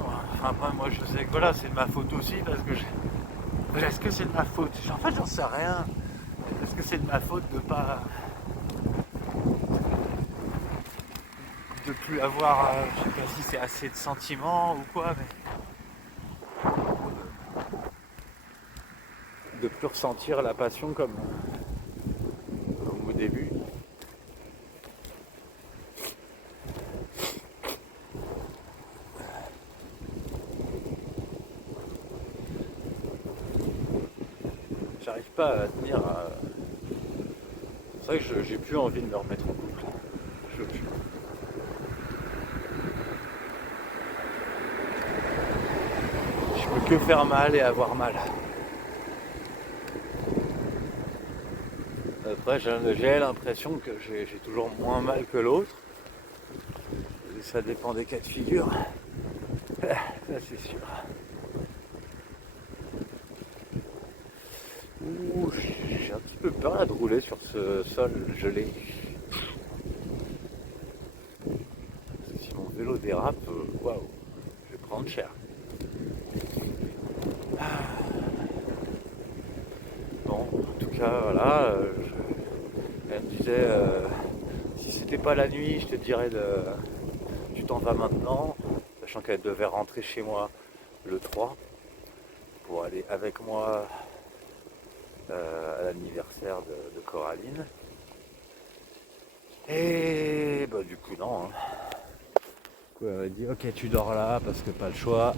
après moi je sais que voilà, c'est de ma faute aussi parce que est-ce que c'est de ma faute? En fait j'en sais rien. Est-ce que c'est de ma faute de plus avoir, je sais pas si c'est assez de sentiments ou quoi, mais de plus ressentir la passion comme au début. J'arrive pas à tenir. C'est vrai que j'ai plus envie de me remettre en couple. Je veux plus. Je peux que faire mal et avoir mal. Après, j'ai l'impression que j'ai toujours moins mal que l'autre. Et ça dépend des cas de figure. Ça c'est sûr. Ouh, j'ai un petit peu peur là, de rouler sur ce sol gelé. Parce que si mon vélo dérape, waouh, je vais prendre cher. Bon, en tout cas, voilà. Elle me disait, si c'était pas la nuit, je te dirais tu t'en vas maintenant, sachant qu'elle devait rentrer chez moi le 3 pour aller avec moi à l'anniversaire de Coraline. Et bah du coup non. Hein. Du coup, elle m'a dit ok tu dors là parce que pas le choix,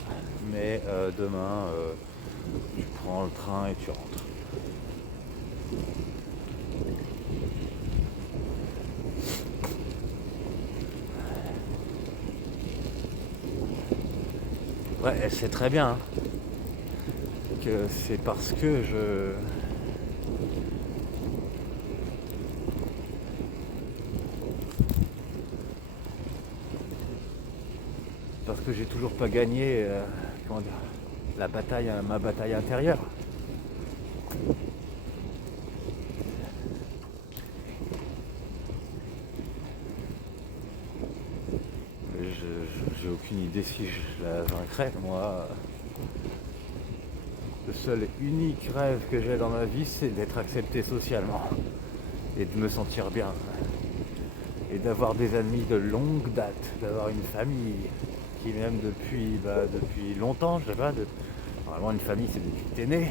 mais demain prends le train et tu rentres. Ouais, elle sait très bien hein, que c'est parce que j'ai toujours pas gagné comment dire, ma bataille intérieure. J'ai aucune idée si je la vaincrai. Moi, le seul et unique rêve que j'ai dans ma vie, c'est d'être accepté socialement et de me sentir bien. Et d'avoir des amis de longue date, d'avoir une famille qui m'aime depuis longtemps, je sais pas. Normalement, une famille, c'est depuis que t'es né.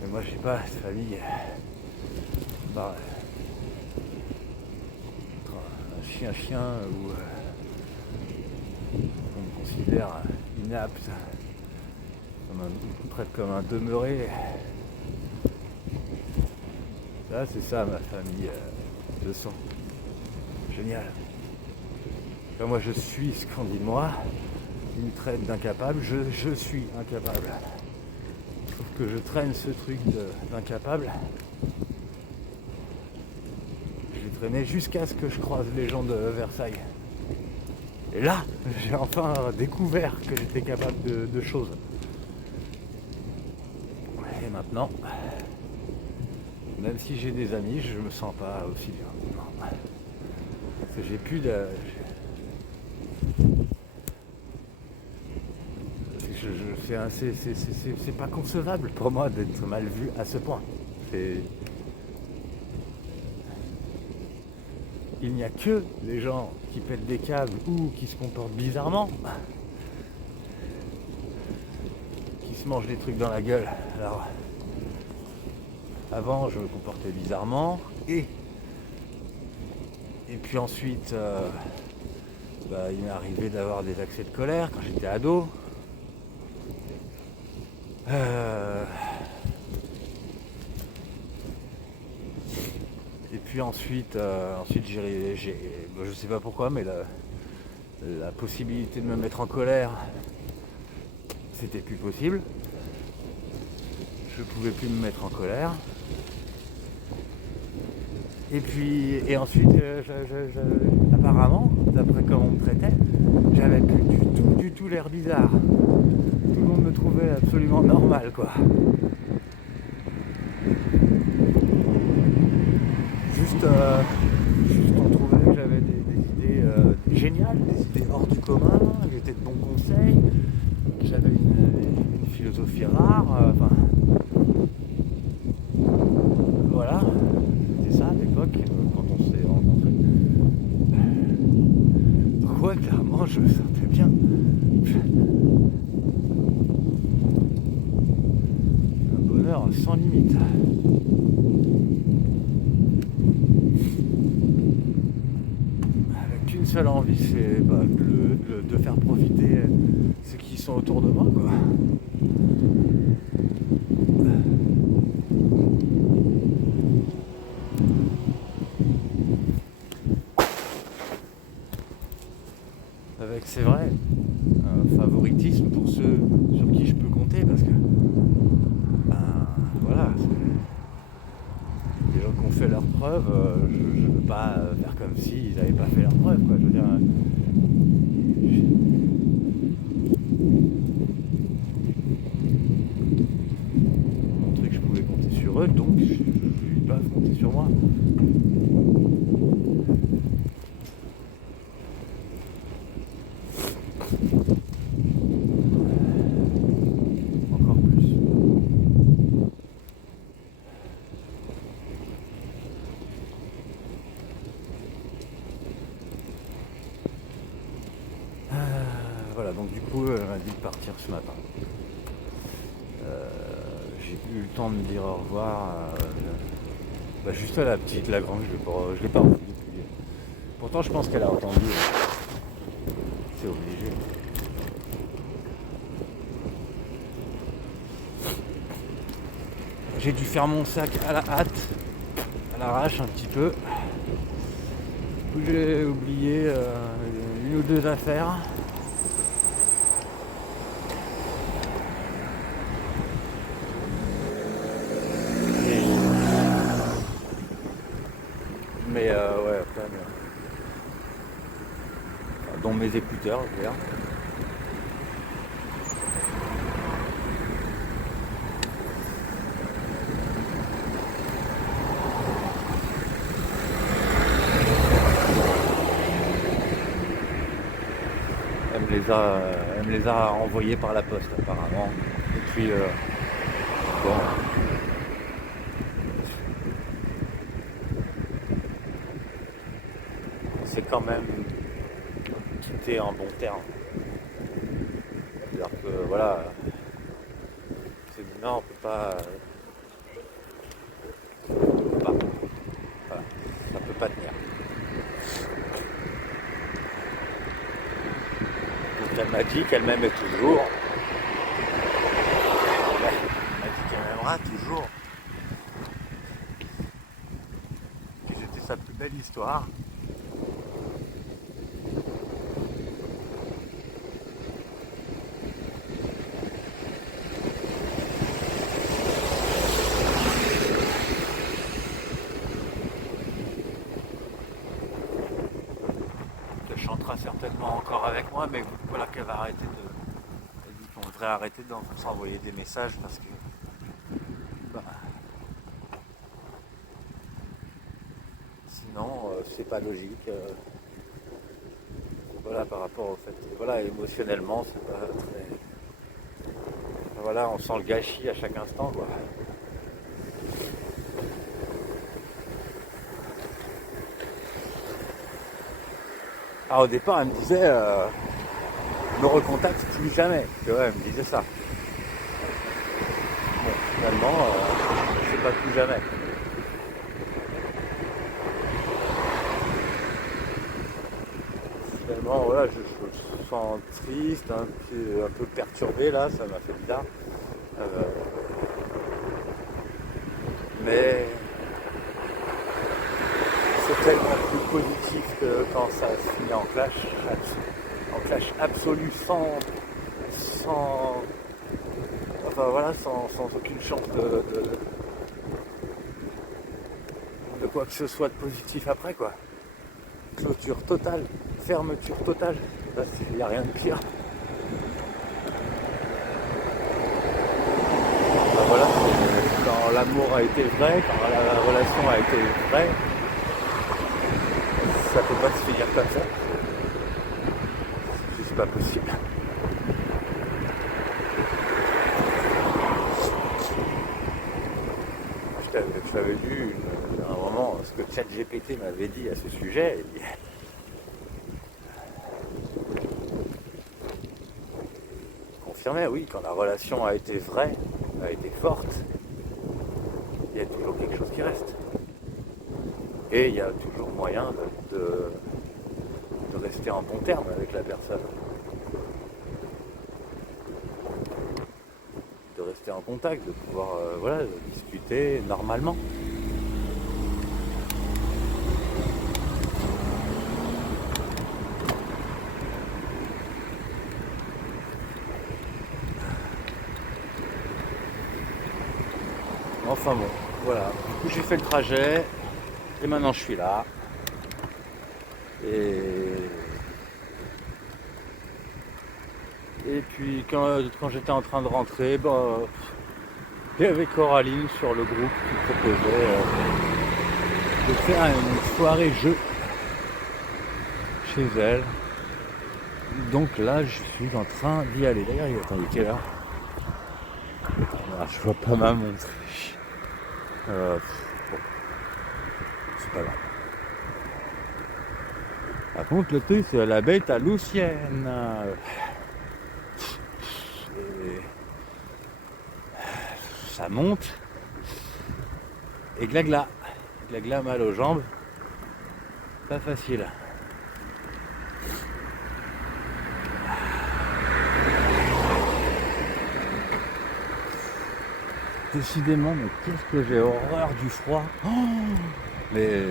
Mais moi, je sais pas, cette famille, bah, un chien ou on me considère inapte, on me traite comme un demeuré. Là, c'est ça ma famille de sang. Génial. Enfin, moi, je suis ce qu'on dit de moi. Ils me traitent d'incapable, je suis incapable. Sauf que je traîne ce truc d'incapable. Je l'ai traîné jusqu'à ce que je croise les gens de Versailles. Et là, j'ai enfin découvert que j'étais capable de choses. Et maintenant, même si j'ai des amis, je me sens pas aussi bien. Non. Parce que j'ai plus de... C'est pas concevable pour moi d'être mal vu à ce point. Il n'y a que les gens qui pètent des câbles ou qui se comportent bizarrement, qui se mangent des trucs dans la gueule. Alors, avant, je me comportais bizarrement et puis ensuite, il m'est arrivé d'avoir des accès de colère quand j'étais ado. Et puis ensuite je sais pas pourquoi, mais la possibilité de me mettre en colère, c'était plus possible. Je pouvais plus me mettre en colère. Et ensuite, apparemment, d'après comment on me traitait, j'avais plus du tout l'air bizarre. Tout le monde me trouvait absolument normal, quoi. Juste on trouvait que j'avais des idées géniales, des idées hors du commun, que j'étais de bons conseils, que j'avais une philosophie rare, voilà, c'était ça à l'époque quand on s'est rencontrés. Donc ouais, clairement je me sentais bien. Un bonheur sans limite. Une seule envie, c'est de faire profiter ceux qui sont autour de moi, quoi. Avec, c'est vrai, un favoritisme pour ceux sur qui je peux compter, parce que voilà, les gens qui ont fait leurs preuves, je ne peux pas faire comme s'ils n'avaient pas fait leurs preuves, quoi. Je veux dire, montrer que je pouvais compter sur eux, donc ils peuvent compter sur moi. Encore plus. Voilà, donc du coup, elle m'a dit de partir ce matin. J'ai eu le temps de dire au revoir. Juste à la petite, la grande, je l'ai pas revue depuis. Pourtant, je pense qu'elle a entendu. C'est obligé. J'ai dû faire mon sac à la hâte, à l'arrache un petit peu. J'ai oublié une ou deux affaires. Mais ouais, quand même. Dont mes écouteurs, d'ailleurs. Elle me les a envoyés par la poste apparemment. Et puis bon, c'est quand même quitté en bon terme. C'est-à-dire que voilà, c'est dit non, on peut pas, voilà, ça peut pas tenir. Donc elle m'a dit qu'elle m'aimait toujours. Elle m'a dit qu'elle m'aimera toujours. Que j'étais sa plus belle histoire. Elle chantera certainement encore avec moi, mais voilà qu'elle va arrêter de. Elle dit qu'on devrait arrêter de s'envoyer des messages parce que bah, sinon c'est pas logique. Voilà, par rapport au fait. Voilà, émotionnellement, c'est pas très. Voilà, on sent le gâchis à chaque instant, quoi. Alors au départ, elle me disait, me recontacte plus jamais. Tu vois, elle me disait ça. Bon, finalement, c'est pas plus jamais. Finalement, voilà, je me sens triste, un peu perturbé là, ça m'a fait bizarre. Euh, mais c'est tellement plus positif que quand ça se finit en clash absolu, sans, enfin voilà, sans aucune chance de quoi que ce soit de positif après, quoi. Clôture totale, fermeture totale. Là, il n'y a rien de pire. Ben voilà, quand l'amour a été vrai, quand la relation a été vraie, ça peut pas se finir comme ça. C'est juste pas possible. Je t'avais lu à un moment ce que ChatGPT m'avait dit à ce sujet. Il confirmait, oui, quand la relation a été vraie, a été forte, il y a toujours quelque chose qui reste. Et il y a toujours moyen de rester en bon terme avec la personne. De rester en contact, de pouvoir voilà, discuter normalement. Enfin bon, voilà. Du coup j'ai fait le trajet et maintenant je suis là. Et puis quand j'étais en train de rentrer, bah, il y avait Coraline sur le groupe qui proposait de faire une soirée jeu chez elle. Donc là je suis en train d'y aller. D'ailleurs il est quelle heure? Je vois pas ma montre. Bon, c'est pas grave. Par contre le truc c'est la bête à Lucienne. Et ça monte. Et glagla. Glagla mal aux jambes. Pas facile. Décidément, mais qu'est-ce que j'ai horreur du froid. Oh, mais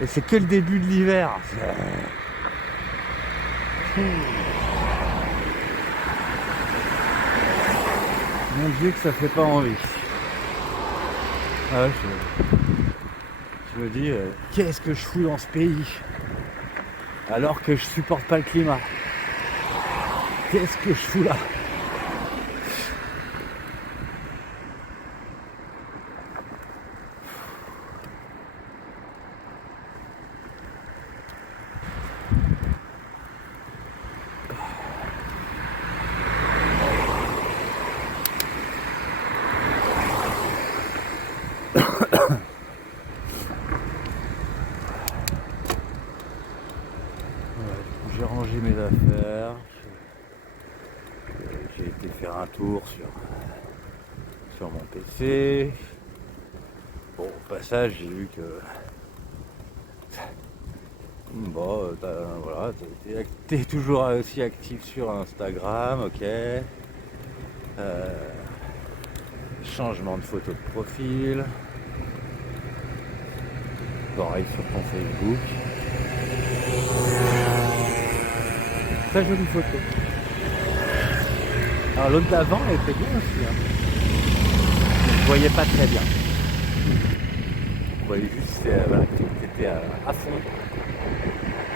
et c'est que le début de l'hiver. Mon Dieu que ça fait pas envie. Ah, je me dis, qu'est-ce que je fous dans ce pays alors que je supporte pas le climat. Qu'est-ce que je fous là? J'ai rangé mes affaires. J'ai été faire un tour sur mon PC. Bon, au passage, j'ai vu que bon, voilà, t'es toujours aussi actif sur Instagram, ok. Changement de photo de profil. Pareil sur ton Facebook. Très jolie photo. Alors l'autre d'avant, elle était bien aussi. Hein. Je voyais pas très bien. Je voyais juste voilà, que t'étais à fond.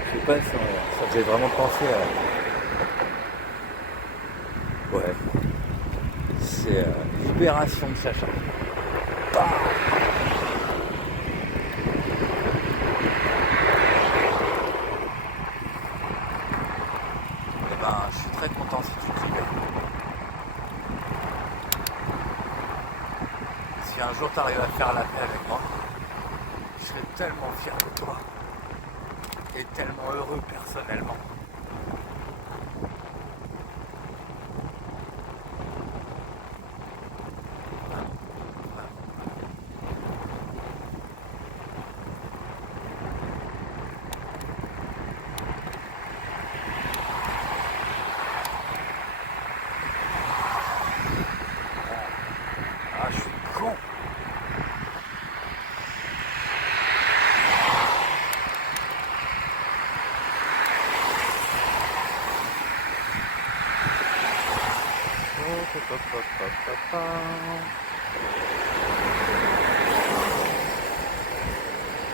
Je sais pas, ça faisait vraiment penser à... Ouais. C'est Libération de Sacha. Bah eh ben, je suis très content si tu te libères. Si un jour tu arrives à faire la paix avec moi, je serai tellement fier de toi et tellement heureux personnellement. Ah, je suis con.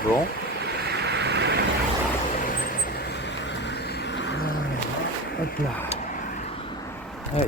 Bon. Hop là. Allez.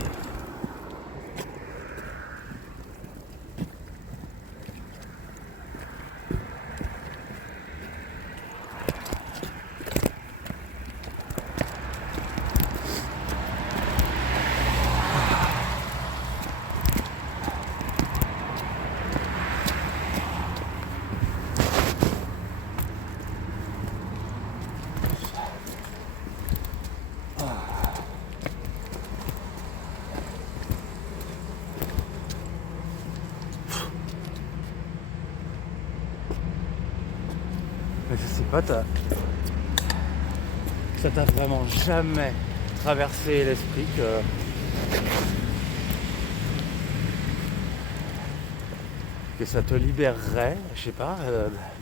Mais je sais pas, ça t'a vraiment jamais traversé l'esprit que ça te libérerait, je sais pas,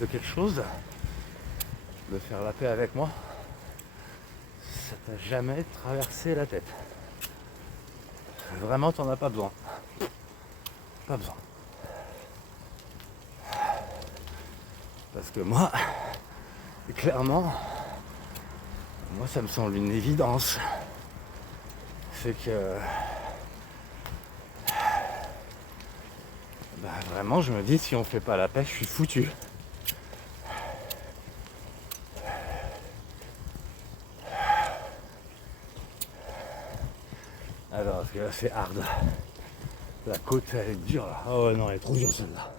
de quelque chose, de faire la paix avec moi. Ça t'a jamais traversé la tête. Vraiment, t'en as pas besoin. Pas besoin. Parce que moi, clairement, moi ça me semble une évidence. C'est que bah, vraiment je me dis si on fait pas la paix, je suis foutu. Alors parce que là c'est hard. La côte elle est dure là. Oh non, elle est trop dure celle-là.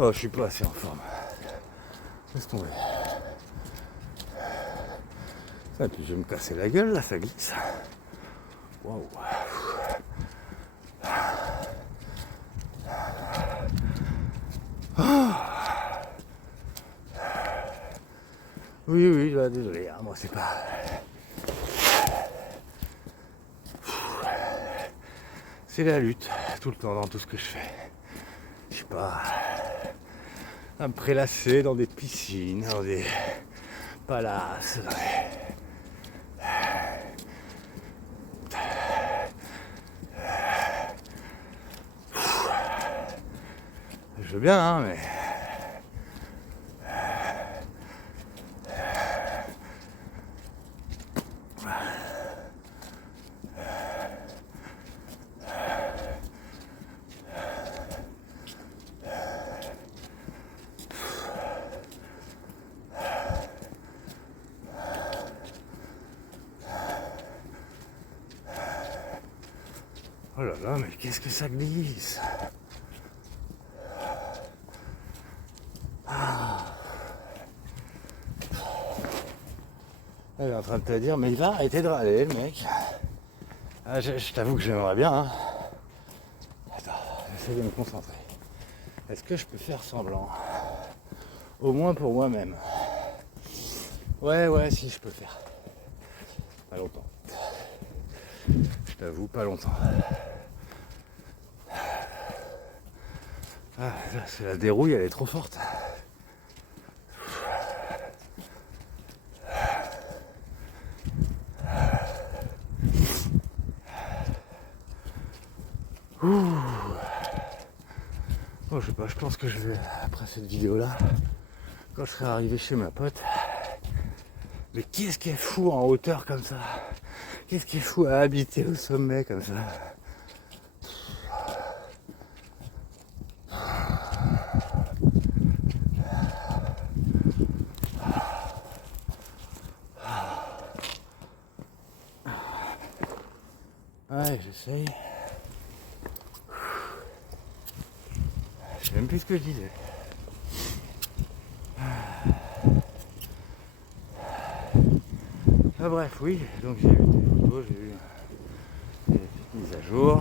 Oh, je suis pas assez en forme. Laisse tomber. Et puis je vais me casser la gueule là, ça glisse. Waouh. Oui, désolé, hein, moi c'est pas. C'est la lutte, tout le temps dans tout ce que je fais. Je sais pas, à me prélasser dans des piscines, dans des palaces. Je veux bien, hein, mais... Oh là là, mais qu'est-ce que ça glisse! Elle est en train de te dire, mais il va arrêter de râler, le mec. Ah, je t'avoue que j'aimerais bien. Hein. Attends, j'essaie de me concentrer. Est-ce que je peux faire semblant? Au moins pour moi-même. Ouais, si je peux faire. Pas longtemps. Je t'avoue, pas longtemps. Ah, c'est la dérouille, elle est trop forte. Bon, je sais pas, je pense que je vais, après cette vidéo-là, quand je serai arrivé chez ma pote, mais qu'est-ce qui est fou en hauteur comme ça? Qu'est-ce qui est fou à habiter au sommet comme ça? Ouais, j'essaye. Je sais même plus ce que je disais. Ah bref, oui, donc j'ai eu des photos, j'ai eu des petites mises à jour.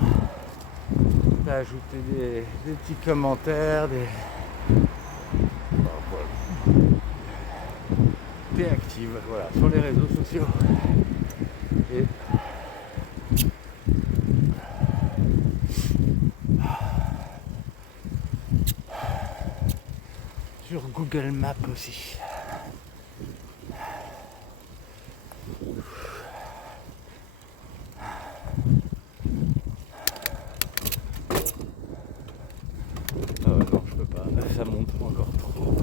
T'as ajouté des petits commentaires, des... Bon, voilà. T'es active, voilà, sur les réseaux sociaux. Et sur Google Maps aussi. Non, je peux pas, ça monte encore trop.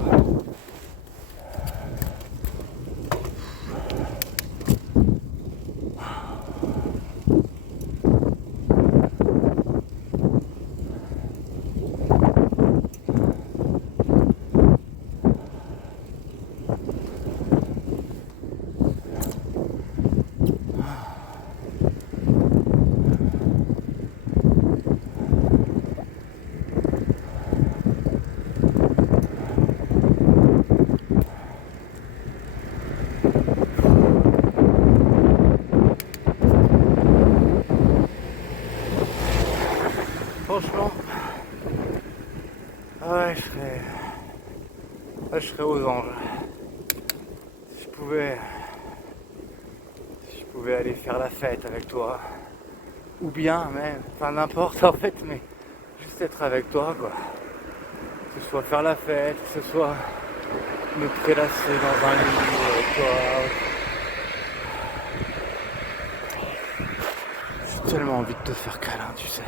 Franchement, ouais, je serais aux anges. Si je pouvais aller faire la fête avec toi, ou bien même, enfin n'importe en fait, mais juste être avec toi, quoi. Que ce soit faire la fête, que ce soit me prélasser dans un lit avec toi. J'ai tellement envie de te faire câlin, tu sais.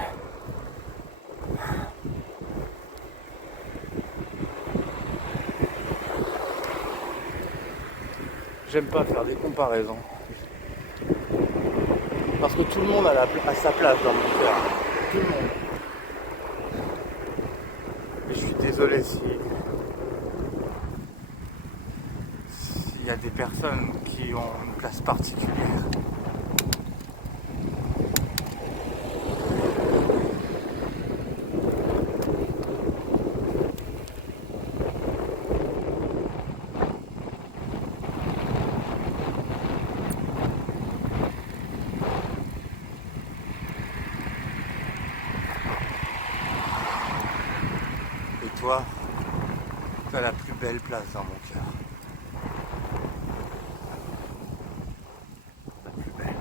J'aime pas faire des comparaisons. Parce que tout le monde a sa place dans mon cœur. Tout le monde. Et je suis désolé s'il y a des personnes qui ont une place particulière. Et toi, tu as la plus belle place dans mon cœur. La plus belle.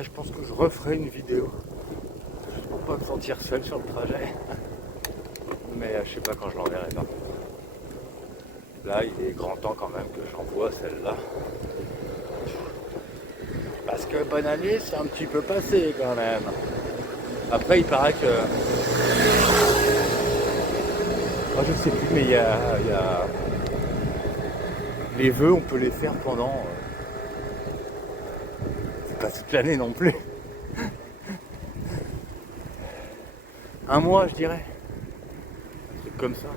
je pense que je referai une vidéo pour pas me sentir seul sur le trajet. Mais je sais pas quand je l'enverrai par contre. Là, il est grand temps quand même que j'envoie celle-là. Parce que bonne année, c'est un petit peu passé quand même. Après, il paraît que... Moi, je sais plus, mais il y a... Les vœux, on peut les faire pendant... C'est pas toute l'année non plus. Un mois, je dirais. Un truc comme ça.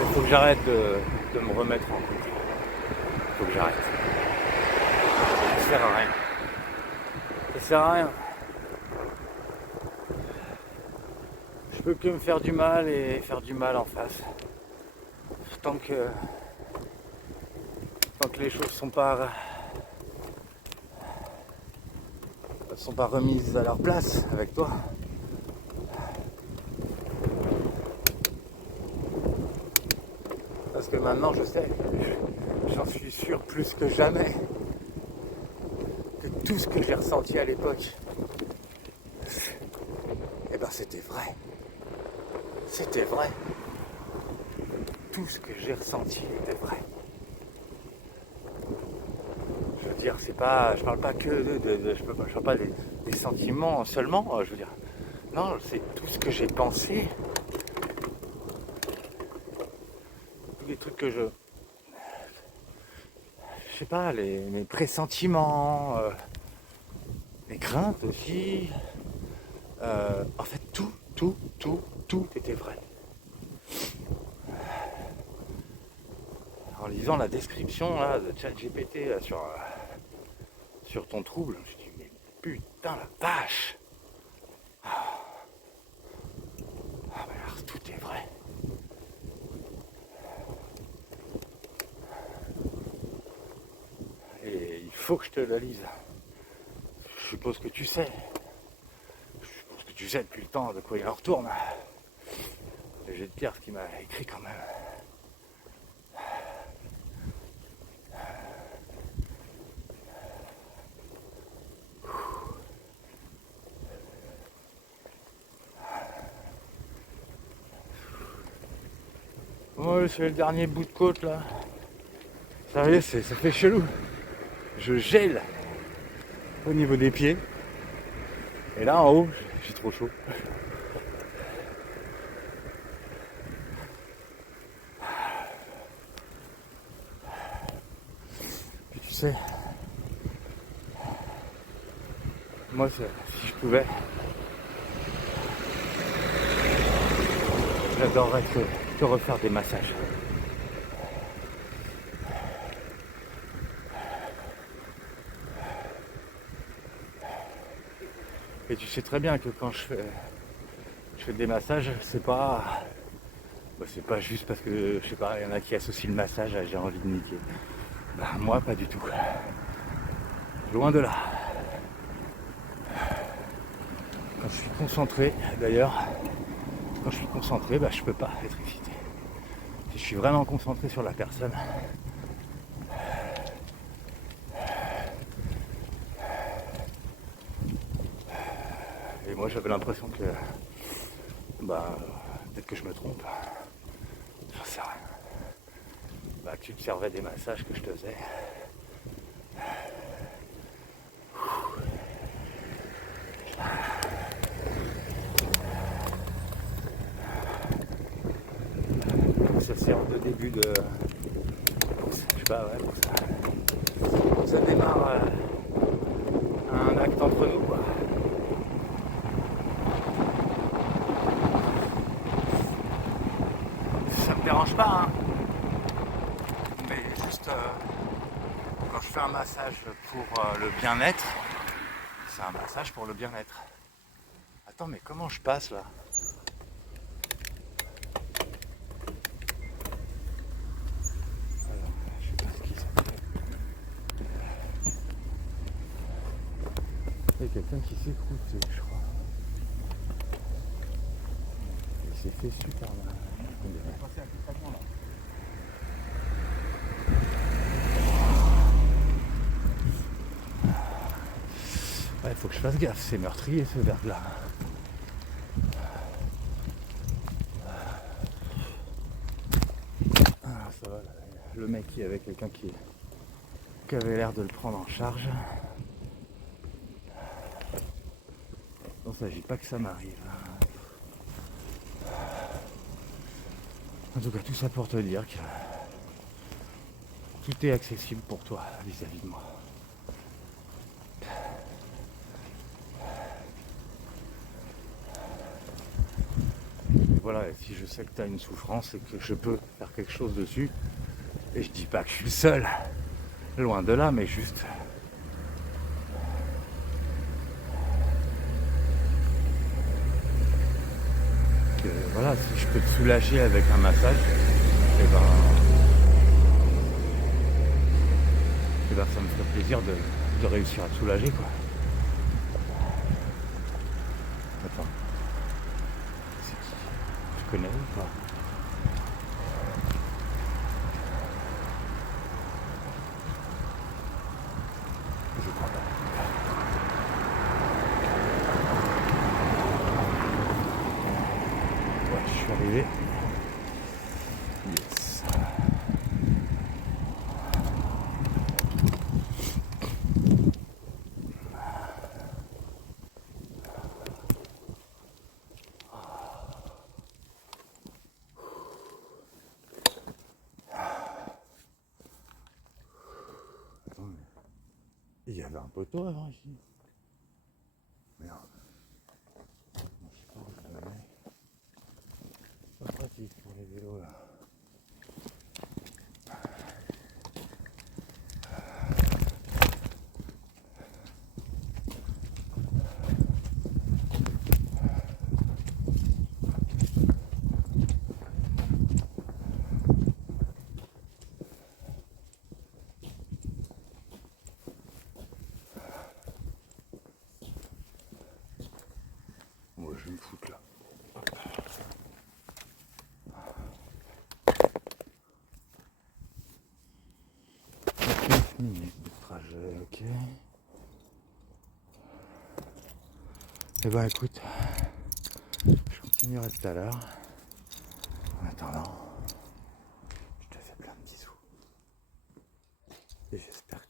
Il faut que j'arrête de me remettre en couple. Il faut que j'arrête. Ça sert à rien. Ça sert à rien. Je peux que me faire du mal et faire du mal en face. Tant que les choses sont pas remises à leur place avec toi. Parce que maintenant je sais, j'en suis sûr plus que jamais, que tout ce que j'ai ressenti à l'époque, eh ben c'était vrai. C'était vrai. Tout ce que j'ai ressenti était vrai. Je veux dire, c'est pas, je parle pas que je parle pas des sentiments seulement, je veux dire. Non, c'est tout ce que j'ai pensé, tous les trucs que je sais pas, mes pressentiments, mes craintes aussi. En fait, tout était vrai. En lisant la description là, de ChatGPT là, sur ton trouble, je me suis dit, mais putain la vache! Mais alors, tout est vrai. Et il faut que je te la lise. Je suppose que tu sais. Je suppose que tu sais depuis le temps de quoi il en retourne. Et je vais te dire ce qu'il m'a écrit quand même. Ouais, c'est le dernier bout de côte là. Ça y est, ça fait chelou. Je gèle au niveau des pieds. Et là en haut, j'ai trop chaud. Puis tu sais, moi si je pouvais, j'adorerais te refaire des massages. Et tu sais très bien que quand je fais des massages, c'est pas juste parce que, je sais pas, il y en a qui associent le massage à j'ai envie de niquer. Bah, moi, pas du tout. Loin de là. Quand je suis concentré, d'ailleurs, bah, je peux pas être excité. Si je suis vraiment concentré sur la personne, et moi j'avais l'impression que, bah, peut-être que je me trompe, j'en sais rien. Bah, que tu te servais des massages que je te faisais. Ça sert de début de... Je sais pas, ouais, pour ça démarre un acte entre nous, quoi. Ça me dérange pas, hein. Mais juste quand je fais un massage pour le bien-être, c'est un massage pour le bien-être. Attends, mais comment je passe là? Il y a quelqu'un qui s'est croûté, je crois. Il s'est fait super mal. on dirait. Passer un peu camion là. Ouais, faut que je fasse gaffe, c'est meurtrier ce verbe-là. Ah, ça va, là. Le mec, il y avait quelqu'un qui avait l'air de le prendre en charge. Il ne s'agit pas que ça m'arrive. En tout cas, tout ça pour te dire que tout est accessible pour toi vis-à-vis de moi. Et voilà, et si je sais que tu as une souffrance et que je peux faire quelque chose dessus, et je dis pas que je suis le seul, loin de là, mais juste que voilà, si je peux te soulager avec un massage, et ben ça me ferait plaisir de réussir à te soulager quoi. Attends, c'est qui? Tu connais ou pas? Je crois pas. Ouais, je suis arrivé. Yes. Il y avait un poteau avant ici. Merde. Je sais pas où je le mets. Pas pratique pour les vélos là. Moi je vais me foutre là. 9 minutes de trajet, ok. Eh ben écoute, je continuerai tout à l'heure. En attendant, je te fais plein de bisous. Et j'espère